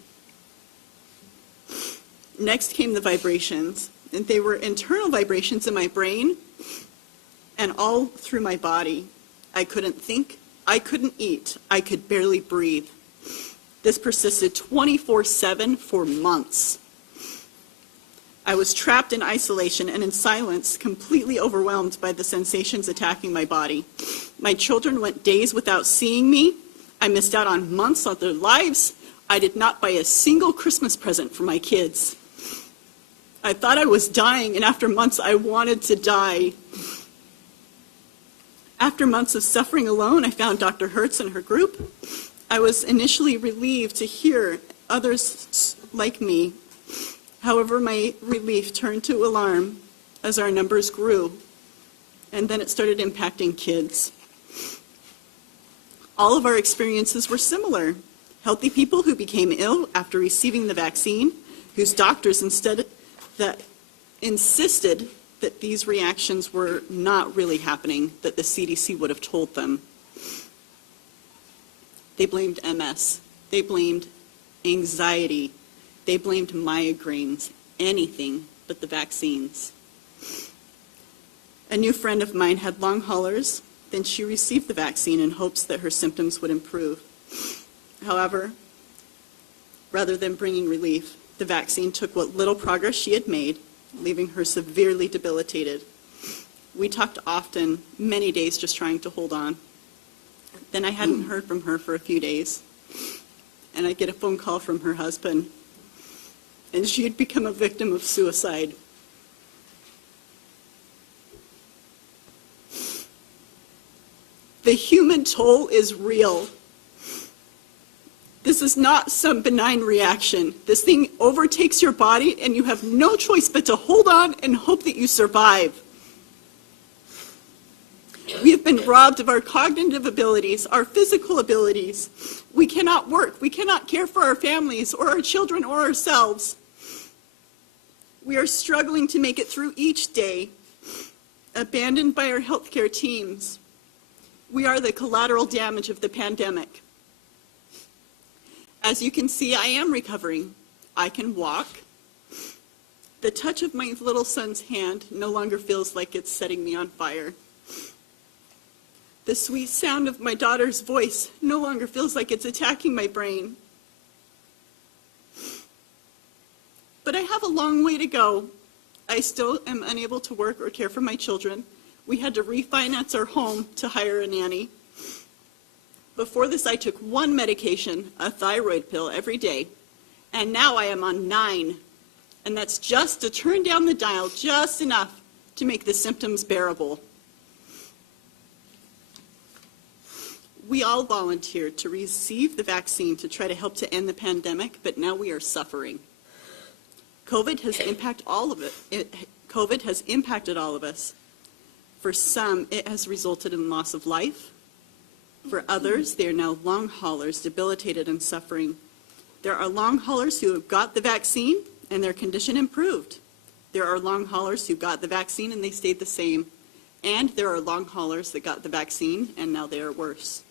Next came the vibrations, and they were internal vibrations in my brain and all through my body. I couldn't think, I couldn't eat, I could barely breathe. This persisted 24/7 for months. I was trapped in isolation and in silence, completely overwhelmed by the sensations attacking my body. My children went days without seeing me. I missed out on months of their lives. I did not buy a single Christmas present for my kids. I thought I was dying, and after months, I wanted to die. After months of suffering alone, I found Dr. Hertz and her group. I was initially relieved to hear others like me. However, my relief turned to alarm as our numbers grew, and then it started impacting kids. All of our experiences were similar. Healthy people who became ill after receiving the vaccine, whose doctors insisted that these reactions were not really happening, that the CDC would have told them. They blamed MS. They blamed anxiety. They blamed migraines, anything but the vaccines. A new friend of mine had long haulers. Then she received the vaccine in hopes that her symptoms would improve. However, rather than bringing relief, the vaccine took what little progress she had made, leaving her severely debilitated. We talked often, many days just trying to hold on. Then I hadn't heard from her for a few days, and I get a phone call from her husband, and she had become a victim of suicide. The human toll is real. This is not some benign reaction. This thing overtakes your body, and you have no choice but to hold on and hope that you survive. We have been robbed of our cognitive abilities, our physical abilities. We cannot work. We cannot care for our families or our children or ourselves. We are struggling to make it through each day, abandoned by our healthcare teams. We are the collateral damage of the pandemic. As you can see, I am recovering. I can walk. The touch of my little son's hand no longer feels like it's setting me on fire. The sweet sound of my daughter's voice no longer feels like it's attacking my brain. But I have a long way to go. I still am unable to work or care for my children. We had to refinance our home to hire a nanny. Before this, I took one medication, a thyroid pill, every day, and now I am on 9. And that's just to turn down the dial just enough to make the symptoms bearable. We all volunteered to receive the vaccine to try to help to end the pandemic, but now we are suffering. COVID has impacted all of it. COVID has impacted all of us. For some, it has resulted in loss of life. For others, they are now long haulers, debilitated and suffering. There are long haulers who have got the vaccine and their condition improved. There are long haulers who got the vaccine and they stayed the same. And there are long haulers that got the vaccine and now they are worse.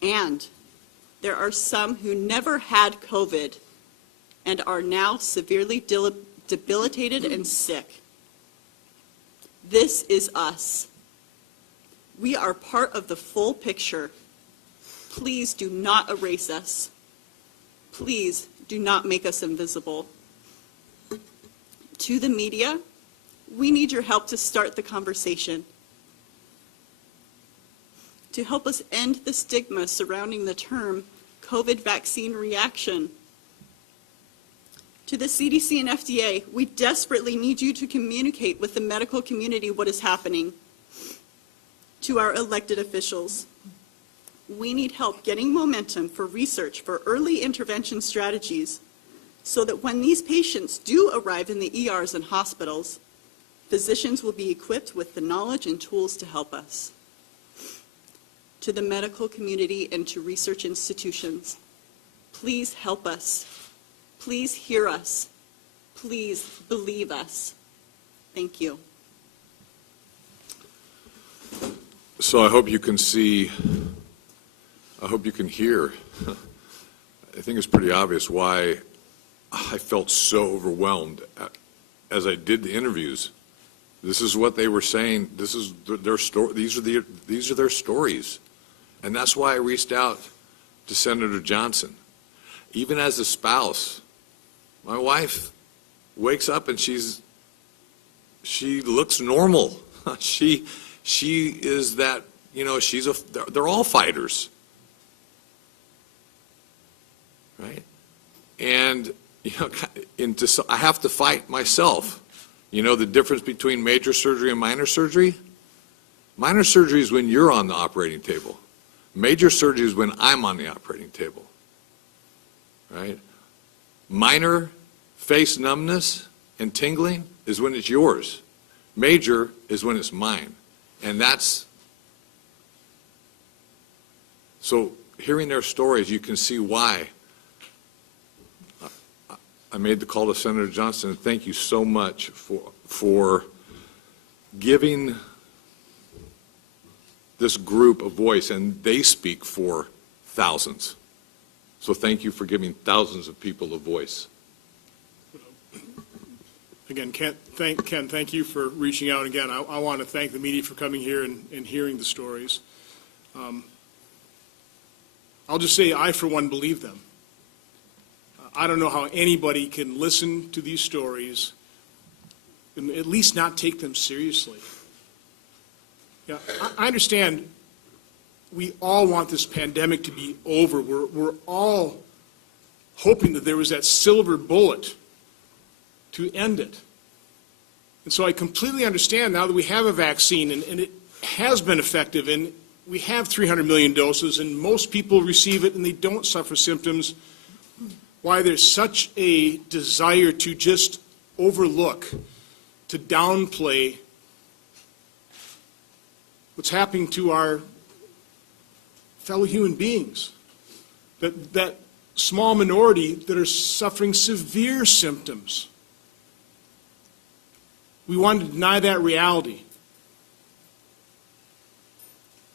And there are some who never had COVID and are now severely debilitated and sick. This is us. We are part of the full picture. Please do not erase us. Please do not make us invisible. To the media, we need your help to start the conversation, to help us end the stigma surrounding the term COVID vaccine reaction, To the CDC and FDA, we desperately need you to communicate with the medical community what is happening. To our elected officials, we need help getting momentum for research for early intervention strategies so that when these patients do arrive in the ERs and hospitals, physicians will be equipped with the knowledge and tools to help us. To the medical community and to research institutions, please help us. Please hear us. Please believe us. Thank you. So I hope you can see, I hope you can hear. I think it's pretty obvious why I felt so overwhelmed as I did the interviews. This is what they were saying. This is their story. These are their stories, and that's why I reached out to Senator Johnson. Even as a spouse, my wife wakes up and she looks normal. She is that, you know, they're all fighters, right? And you know, I have to fight myself. You know the difference between major surgery and minor surgery? Minor surgery is when you're on the operating table. Major surgery is when I'm on the operating table, right? Minor face numbness and tingling is when it's yours. Major is when it's mine. And that's, so hearing their stories, you can see why I made the call to Senator Johnson, and thank you so much for giving this group a voice, and they speak for thousands. So thank you for giving thousands of people a voice. Again, Ken, thank you for reaching out. Again, I want to thank the media for coming here and hearing the stories. I'll just say I, for one, believe them. I don't know how anybody can listen to these stories and at least not take them seriously. Yeah, I understand we all want this pandemic to be over. We're all hoping that there was that silver bullet to end it. And so I completely understand now that we have a vaccine and it has been effective and we have 300 million doses and most people receive it and they don't suffer symptoms, why there's such a desire to just overlook, to downplay what's happening to our fellow human beings. That small minority that are suffering severe symptoms. We want to deny that reality.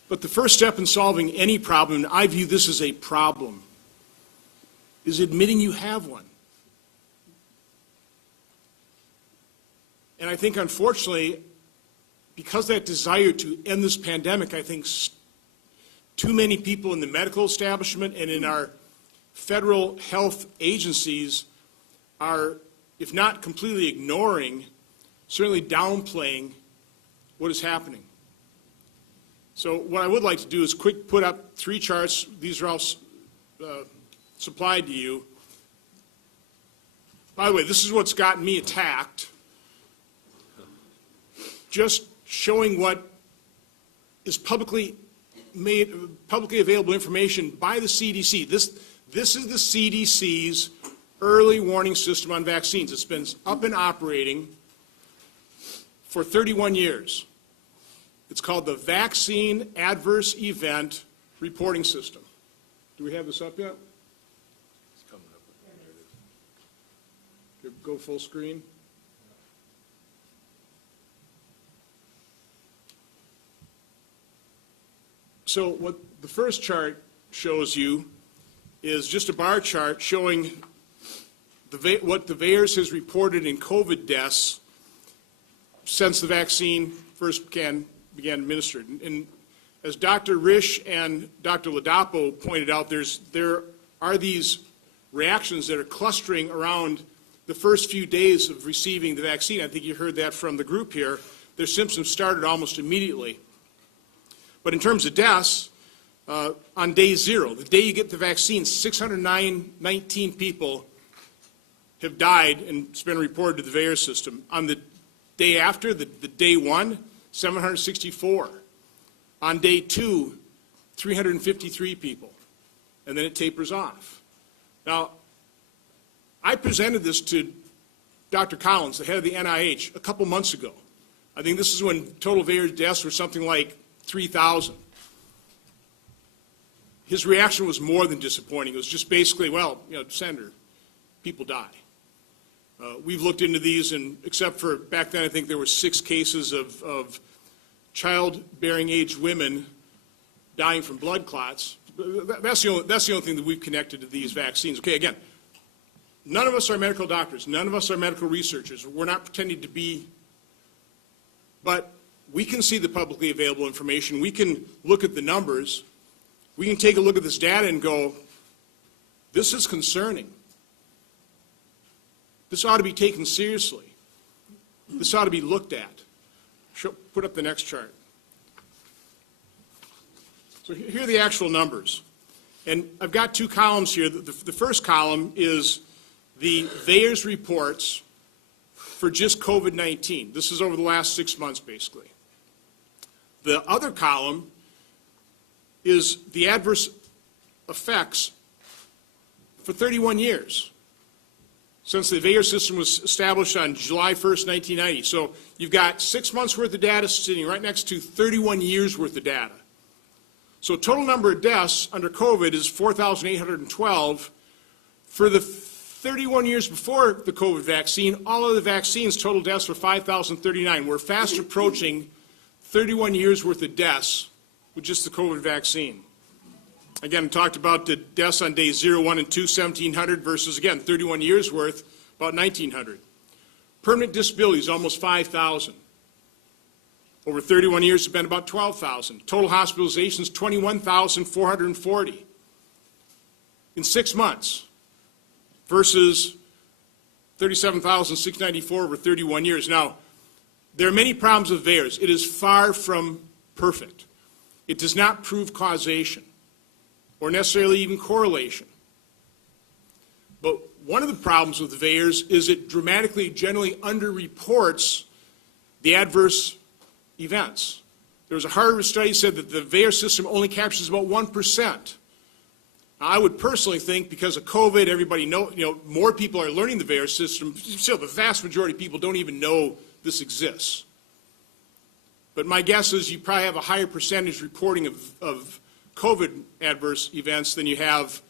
But the first step in solving any problem, and I view this as a problem, is admitting you have one. And I think, unfortunately, because that desire to end this pandemic, I think too many people in the medical establishment and in our federal health agencies are, if not completely ignoring, certainly downplaying what is happening. So what I would like to do is put up 3 charts. These are all supplied to you. By the way, this is what's gotten me attacked. Just showing what is publicly available information by the CDC. This is the CDC's early warning system on vaccines. It's been up and operating for 31 years. It's called the Vaccine Adverse Event Reporting System. Do we have this up yet? It's coming up. There it is. Go full screen. So what the first chart shows you is just a bar chart showing what the VAERS has reported in COVID deaths since the vaccine first began administered. And as Dr. Risch and Dr. Ladapo pointed out, there are these reactions that are clustering around the first few days of receiving the vaccine. I think you heard that from the group here. Their symptoms started almost immediately. But in terms of deaths, on day 0, the day you get the vaccine, 619 people have died, and it's been reported to the VAERS system. On the day after, the day one, 764. On day two, 353 people. And then it tapers off. Now, I presented this to Dr. Collins, the head of the NIH, a couple months ago. I think this is when total VAERS deaths were something like 3,000. His reaction was more than disappointing. It was just basically, well, Senator, people die. We've looked into these, and except for back then, I think there were 6 cases of childbearing age women dying from blood clots. That's the only thing that we've connected to these vaccines. Okay, again, none of us are medical doctors. None of us are medical researchers. We're not pretending to be, but we can see the publicly available information. We can look at the numbers. We can take a look at this data and go, this is concerning. This ought to be taken seriously. This ought to be looked at. Put up the next chart. So here are the actual numbers. And I've got 2 columns here. The first column is the VAERS reports for just COVID-19. This is over the last 6 months, basically. The other column is the adverse effects for 31 years, since the VAERS system was established on July 1st, 1990. So you've got 6 months worth of data sitting right next to 31 years worth of data. So total number of deaths under COVID is 4,812. For the 31 years before the COVID vaccine, all of the vaccines, total deaths were 5,039. We're fast approaching 31 years worth of deaths with just the COVID vaccine. Again, we talked about the deaths on days 0, 1, and 2, 1,700 versus, again, 31 years worth, about 1,900. Permanent disabilities, almost 5,000. Over 31 years, it's been about 12,000. Total hospitalizations, 21,440 in 6 months versus 37,694 over 31 years. Now, there are many problems with VAERS. It is far from perfect. It does not prove causation or necessarily even correlation. But one of the problems with the VAERS is it dramatically, generally underreports the adverse events. There was a Harvard study that said that the VAERS system only captures about 1%. Now, I would personally think because of COVID, everybody more people are learning the VAERS system. Still, the vast majority of people don't even know this exists. But my guess is you probably have a higher percentage reporting of COVID adverse events than you have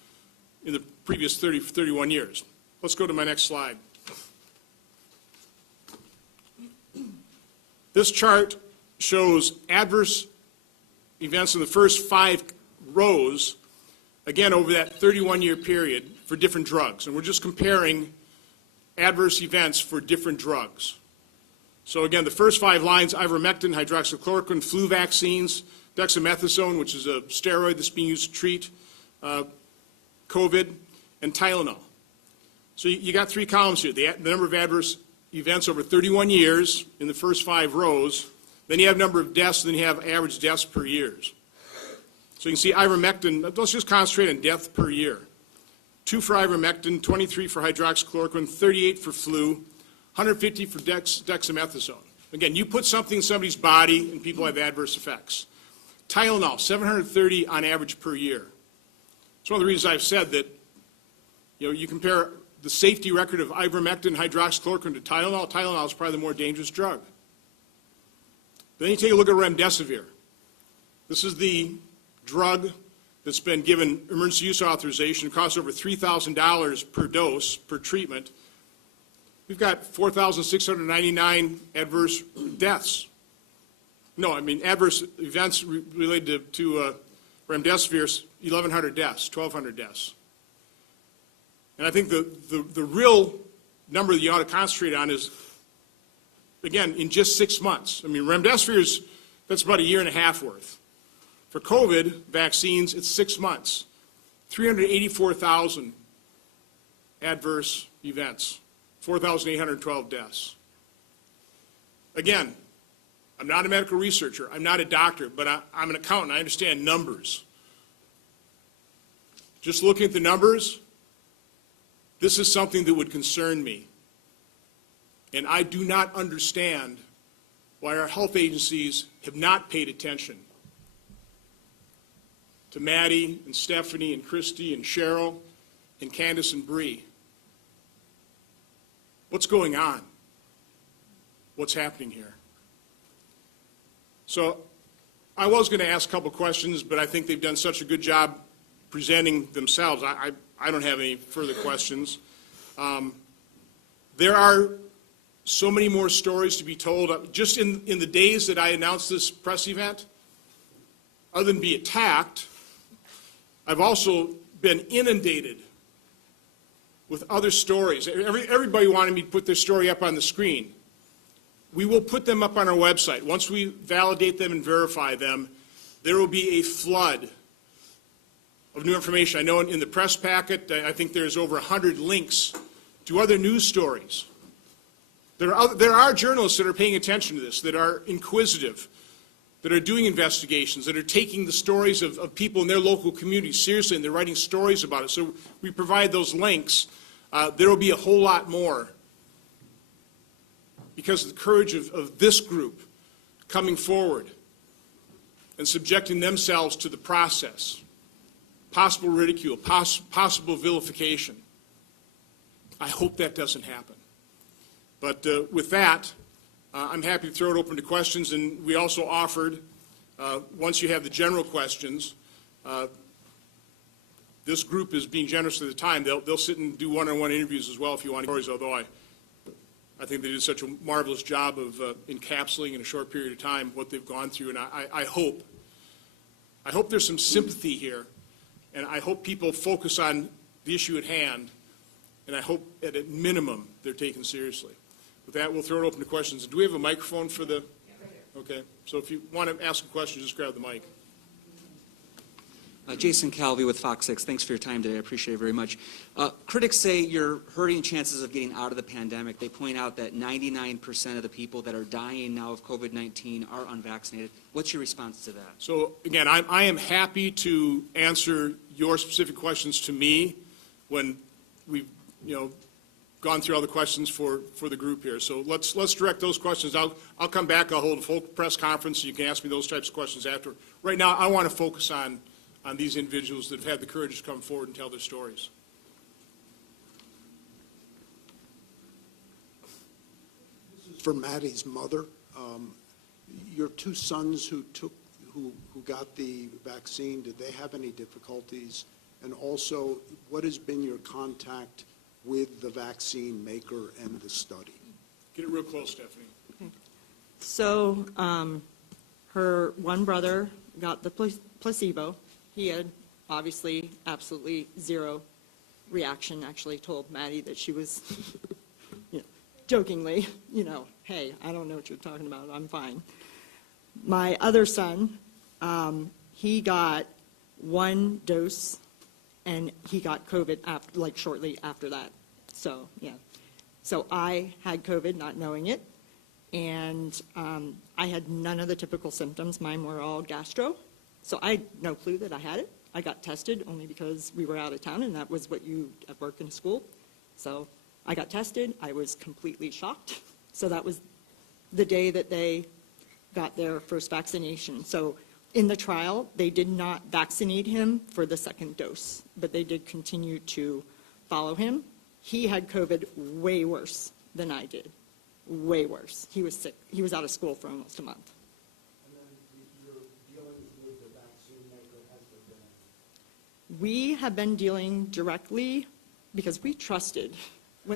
in the previous 31 years. Let's go to my next slide. This chart shows adverse events in the first 5 rows, again, over that 31-year period for different drugs. And we're just comparing adverse events for different drugs. So again, the first 5 lines, ivermectin, hydroxychloroquine, flu vaccines, dexamethasone, which is a steroid that's being used to treat COVID, and Tylenol. So you got 3 columns here. The number of adverse events over 31 years in the first 5 rows. Then you have number of deaths, and then you have average deaths per year. So you can see ivermectin, let's just concentrate on death per year. 2 for ivermectin, 23 for hydroxychloroquine, 38 for flu, 150 for dexamethasone. Again, you put something in somebody's body and people have adverse effects. Tylenol, 730 on average per year. It's one of the reasons I've said that, you compare the safety record of ivermectin, hydroxychloroquine to Tylenol. Tylenol is probably the more dangerous drug. Then you take a look at remdesivir. This is the drug that's been given emergency use authorization. It costs over $3,000 per dose, per treatment. We've got 4,699 adverse deaths. No, I mean adverse events related to remdesivir, 1,100 deaths, 1,200 deaths. And I think the real number that you ought to concentrate on is, again, in just 6 months. I mean, remdesivir that's about 1.5 years worth. For COVID vaccines, it's 6 months. 384,000 adverse events, 4,812 deaths. Again, I'm not a medical researcher, I'm not a doctor, but I'm an accountant, I understand numbers. Just looking at the numbers, This is something that would concern me. And I do not understand why our health agencies have not paid attention to Maddie and Stephanie and Christy and Cheryl and Candace and Breanne. What's going on? What's happening here? So I was going to ask a couple questions, but I think they've done such a good job presenting themselves. I don't have any further questions. There are so many more stories to be told. Just in the days that I announced this press event, other than be attacked, I've also been inundated with other stories. Everybody wanted me to put their story up on the screen. We will put them up on our website. Once we validate them and verify them, there will be a flood of new information. I know in the press packet, I think there's over 100 links to other news stories. There are journalists that are paying attention to this, that are inquisitive, that are doing investigations, that are taking the stories of people in their local communities seriously, and they're writing stories about it. So we provide those links. There will be a whole lot more because of the courage of this group coming forward and subjecting themselves to the process, possible ridicule, possible vilification. I hope that doesn't happen. But with that, I'm happy to throw it open to questions, and we also offered, once you have the general questions, this group is being generous with the time. They'll sit and do one-on-one interviews as well if you want stories, although I think they did such a marvelous job of encapsulating in a short period of time what they've gone through, and I hope there's some sympathy here, and I hope people focus on the issue at hand, and I hope at a minimum they're taken seriously. With that, we'll throw it open to questions. Do we have a microphone for the? Yeah, right here. Okay, so if you want to ask a question, just grab the mic. Jason Calvi with FOX6. Thanks for your time today. I appreciate it very much. Critics say you're hurting chances of getting out of the pandemic. They point out that 99% of the people that are dying now of COVID-19 are unvaccinated. What's your response to that? So, again, I am happy to answer your specific questions to me when we've, gone through all the questions for the group here. So let's direct those questions. I'll come back. I'll hold a full press conference. So you can ask me those types of questions after. Right now, I want to focus on these individuals that have had the courage to come forward and tell their stories. This is for Maddie's mother. Your two sons who got the vaccine, did they have any difficulties? And also, what has been your contact with the vaccine maker and the study? Get it real close, Stephanie. Okay. So her one brother got the placebo. He had obviously absolutely zero reaction, actually told Maddie that she was, jokingly, hey, I don't know what you're talking about, I'm fine. My other son, he got one dose and he got COVID shortly after that. So, yeah. So I had COVID not knowing it, and I had none of the typical symptoms. Mine were all gastro. So I had no clue that I had it. I got tested only because we were out of town, and that was what you at work in school. So I got tested. I was completely shocked. So that was the day that they got their first vaccination. So in the trial, they did not vaccinate him for the second dose, but they did continue to follow him. He had COVID way worse than I did, way worse. He was sick. He was out of school for almost a month. And then your dealings with the vaccine maker, has there been? We have been dealing directly because we trusted.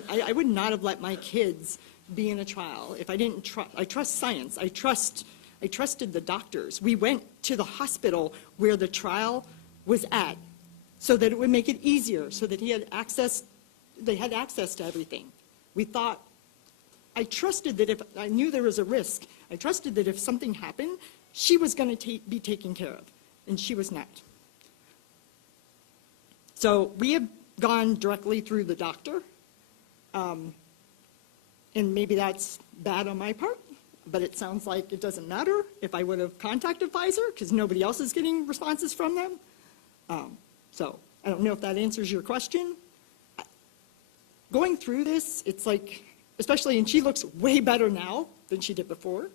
I would not have let my kids be in a trial if I didn't trust. I trust science. I trusted the doctors. We went to the hospital where the trial was at so that it would make it easier, so that they had access to everything. I trusted that if I knew there was a risk, I trusted that if something happened, she was going to be taken care of, and she was not. So we have gone directly through the doctor, and maybe that's bad on my part, but it sounds like it doesn't matter if I would have contacted Pfizer because nobody else is getting responses from them. So I don't know if that answers your question. going through this, it's like, especially, and she looks way better now than she did before,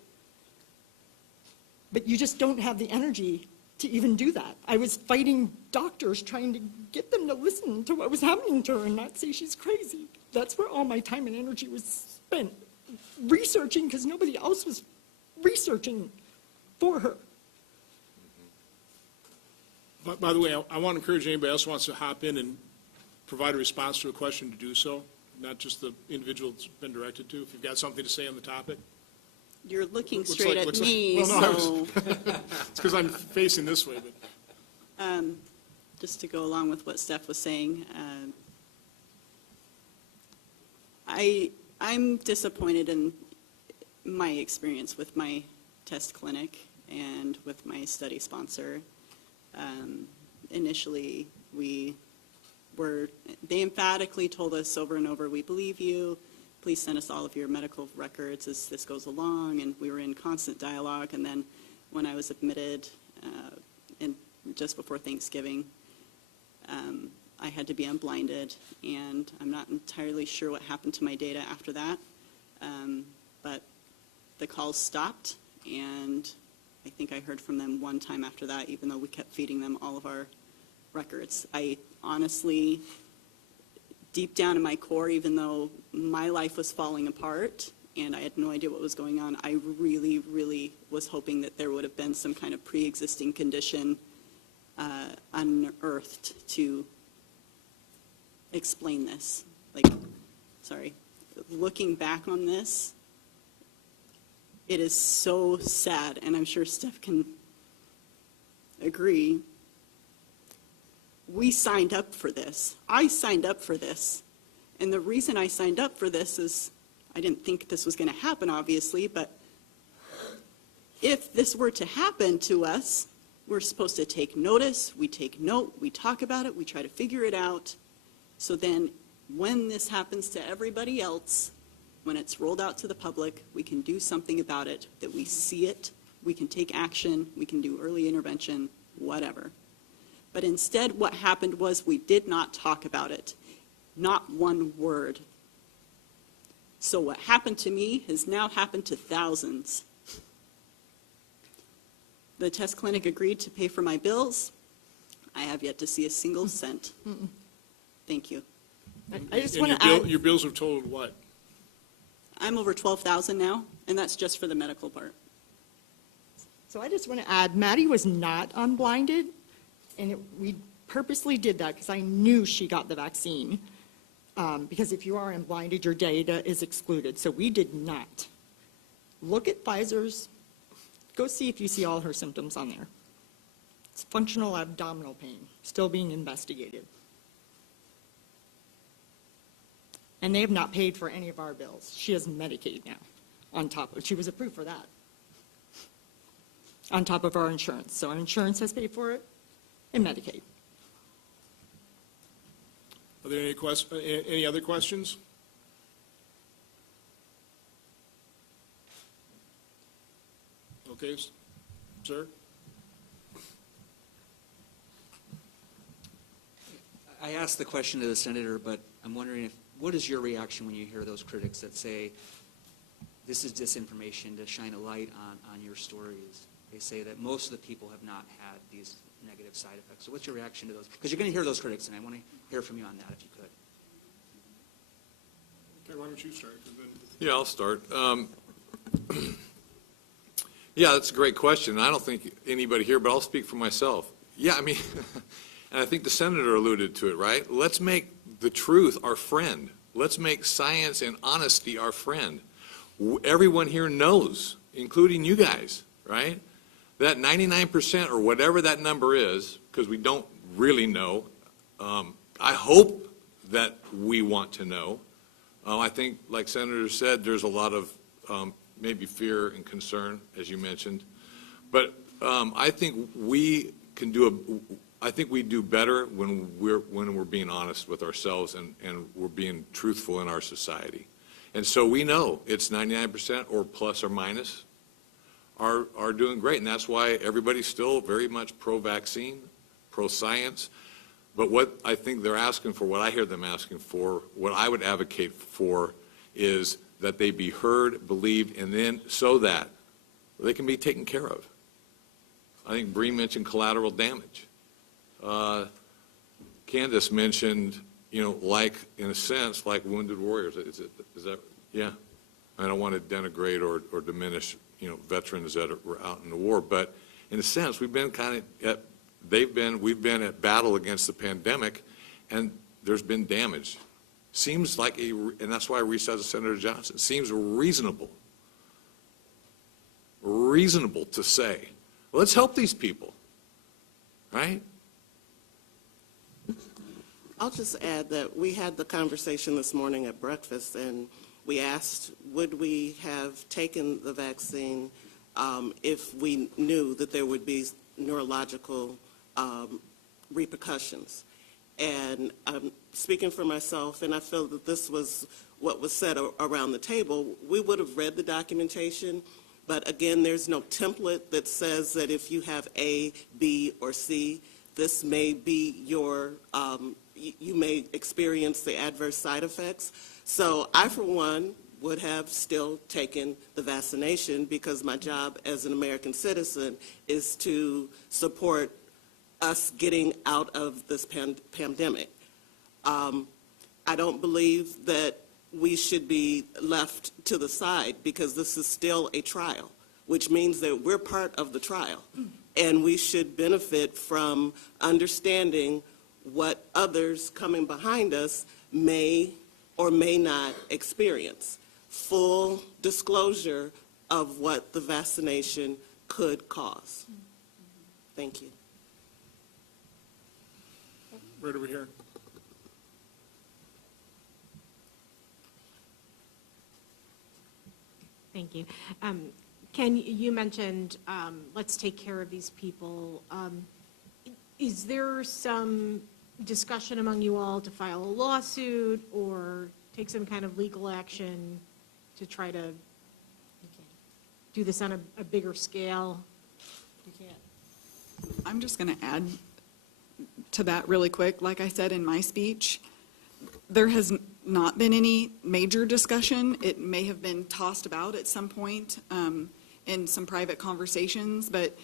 but you just don't have the energy to even do that. I was fighting doctors trying to get them to listen to what was happening to her and not say she's crazy. That's where all my time and energy was spent, researching, because nobody else was researching for her. By the way, I want to encourage anybody else who wants to hop in and provide a response to a question to do so, not just the individual it's been directed to. If you've got something to say on the topic. You're looking Looks straight like- at looks like- me, well, no, I so was- It's because I'm facing this way, but. just to go along with what Steph was saying, I'm disappointed in my experience with my test clinic and with my study sponsor. Initially, they emphatically told us over and over, we believe you, please send us all of your medical records as this goes along, and we were in constant dialogue. And then when I was admitted just before Thanksgiving, I had to be unblinded, and I'm not entirely sure what happened to my data after that, but the calls stopped, and I think I heard from them one time after that, even though we kept feeding them all of our records. I honestly, deep down in my core, even though my life was falling apart and I had no idea what was going on, I really, really was hoping that there would have been some kind of pre-existing condition unearthed to explain this. Looking back on this, it is so sad, and I'm sure Steph can agree. We signed up for this. I signed up for this. And the reason I signed up for this is I didn't think this was going to happen, obviously, but if this were to happen to us, we're supposed to take notice, we take note, we talk about it, we try to figure it out. So then when this happens to everybody else, when it's rolled out to the public, we can do something about it, that we see it, we can take action, we can do early intervention, whatever. But instead, what happened was we did not talk about it. Not one word. So what happened to me has now happened to thousands. The test clinic agreed to pay for my bills. I have yet to see a single cent. Thank you. I just And want to add, your bills have totaled what? I'm over $12,000 now, and that's just for the medical part. so I just want to add, Maddie was not unblinded, and we purposely did that because I knew she got the vaccine. Because if you are unblinded, your data is excluded. So we did not. Look at Pfizer's. Go see if you see all her symptoms on there. It's functional abdominal pain, still being investigated. And they have not paid for any of our bills. She has Medicaid now, on top of, she was approved for that, on top of our insurance. So our insurance has paid for it, and Medicaid. Are there any other questions? Okay, sir? I asked the question to the senator, but I'm wondering what is your reaction when you hear those critics that say, this is disinformation to shine a light on your stories? They say that most of the people have not had these negative side effects. So what's your reaction to those? Because you're going to hear those critics, and I want to hear from you on that if you could. Okay, why don't you start? 'Cause then- Yeah, I'll start. Yeah, that's a great question. I don't think anybody here, but I'll speak for myself. Yeah, I mean, and I think the senator alluded to it, right? Let's make the truth our friend. Let's make science and honesty our friend. Everyone here knows, including you guys, right? That 99% or whatever that number is, because we don't really know, I hope that we want to know. I think, like Senator said, there's a lot of maybe fear and concern, as you mentioned. But I think we can I think we do better when we're being honest with ourselves and we're being truthful in our society. And so we know it's 99% or plus or minus are doing great. And that's why everybody's still very much pro-vaccine, pro-science. But what I think they're asking for, what I hear them asking for, what I would advocate for is that they be heard, believed, and then so that they can be taken care of. I think Breanne mentioned collateral damage. Candace mentioned, like, in a sense, like wounded warriors. Is that, yeah? I don't want to denigrate or diminish, veterans that were out in the war, but in a sense, we've been we've been at battle against the pandemic, and there's been damage. Seems like and that's why I reached out to Senator Johnson. Seems reasonable to say, let's help these people, right? I'll just add that we had the conversation this morning at breakfast, and we asked, would we have taken the vaccine if we knew that there would be neurological repercussions? And I'm speaking for myself, and I feel that this was what was said around the table. We would have read the documentation, but again, there's no template that says that if you have A, B, or C, this may be your, you may experience the adverse side effects. So I, for one, would have still taken the vaccination because my job as an American citizen is to support us getting out of this pandemic. I don't believe that we should be left to the side because this is still a trial, which means that we're part of the trial. And we should benefit from understanding what others coming behind us may or may not experience. Full disclosure of what the vaccination could cause. Thank you. Right over here. Thank you. Ken, you mentioned, let's take care of these people. Is there some discussion among you all to file a lawsuit or take some kind of legal action to try to do this on a bigger scale? You can't. I'm just going to add to that really quick. Like I said in my speech, there has not been any major discussion. It may have been tossed about at some point in some private conversations, but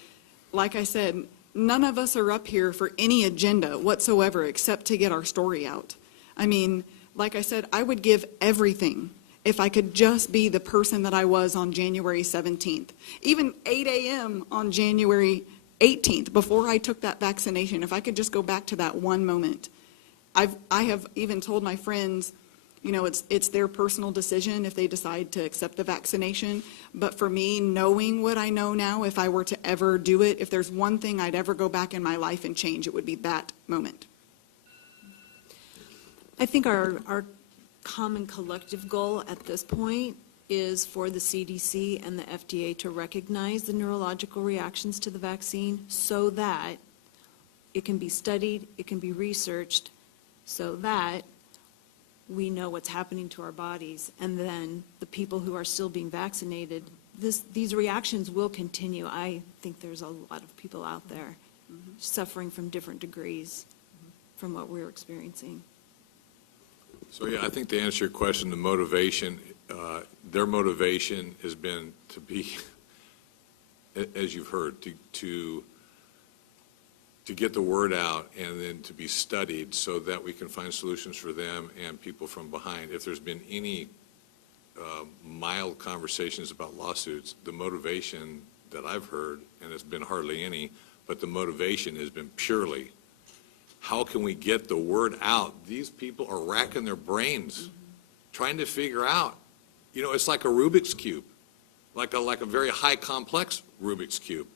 like I said, none of us are up here for any agenda whatsoever except to get our story out. I mean, like I said, I would give everything if I could just be the person that I was on January 17th. Even 8 a.m. on January 18th, before I took that vaccination, if I could just go back to that one moment. I have even told my friends, it's their personal decision if they decide to accept the vaccination. But for me, knowing what I know now, if I were to ever do it, if there's one thing I'd ever go back in my life and change, it would be that moment. I think our common collective goal at this point is for the CDC and the FDA to recognize the neurological reactions to the vaccine so that it can be studied, it can be researched, so that we know what's happening to our bodies. And then the people who are still being vaccinated, these reactions will continue. I think there's a lot of people out there suffering from different degrees from what we're experiencing. So, yeah, I think to answer your question, the motivation, their motivation has been to be, as you've heard, to get the word out and then to be studied so that we can find solutions for them and people from behind. If there's been any mild conversations about lawsuits, the motivation that I've heard, and it's been hardly any, but the motivation has been purely, how can we get the word out? These people are racking their brains trying to figure out. It's like a Rubik's Cube, like a very high complex Rubik's Cube.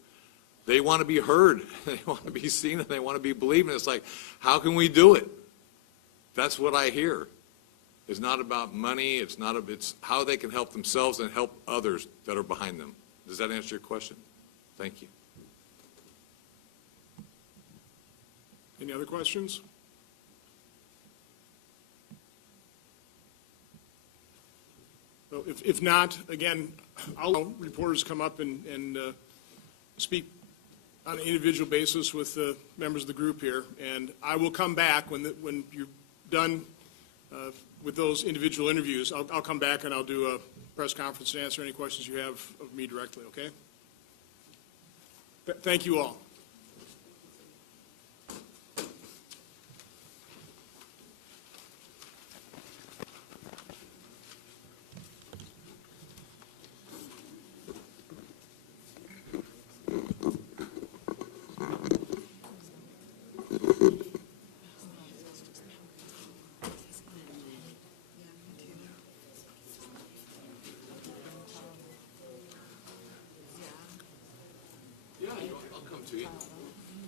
They want to be heard, they want to be seen, and they want to be believed. And it's like, how can we do it? That's what I hear. It's not about money, it's how they can help themselves and help others that are behind them. Does that answer your question? Thank you. Any other questions? So if not, again, I'll let reporters come up and speak on an individual basis with the members of the group here, and I will come back when you're done with those individual interviews. I'll come back and I'll do a press conference to answer any questions you have of me directly, okay? Thank you all.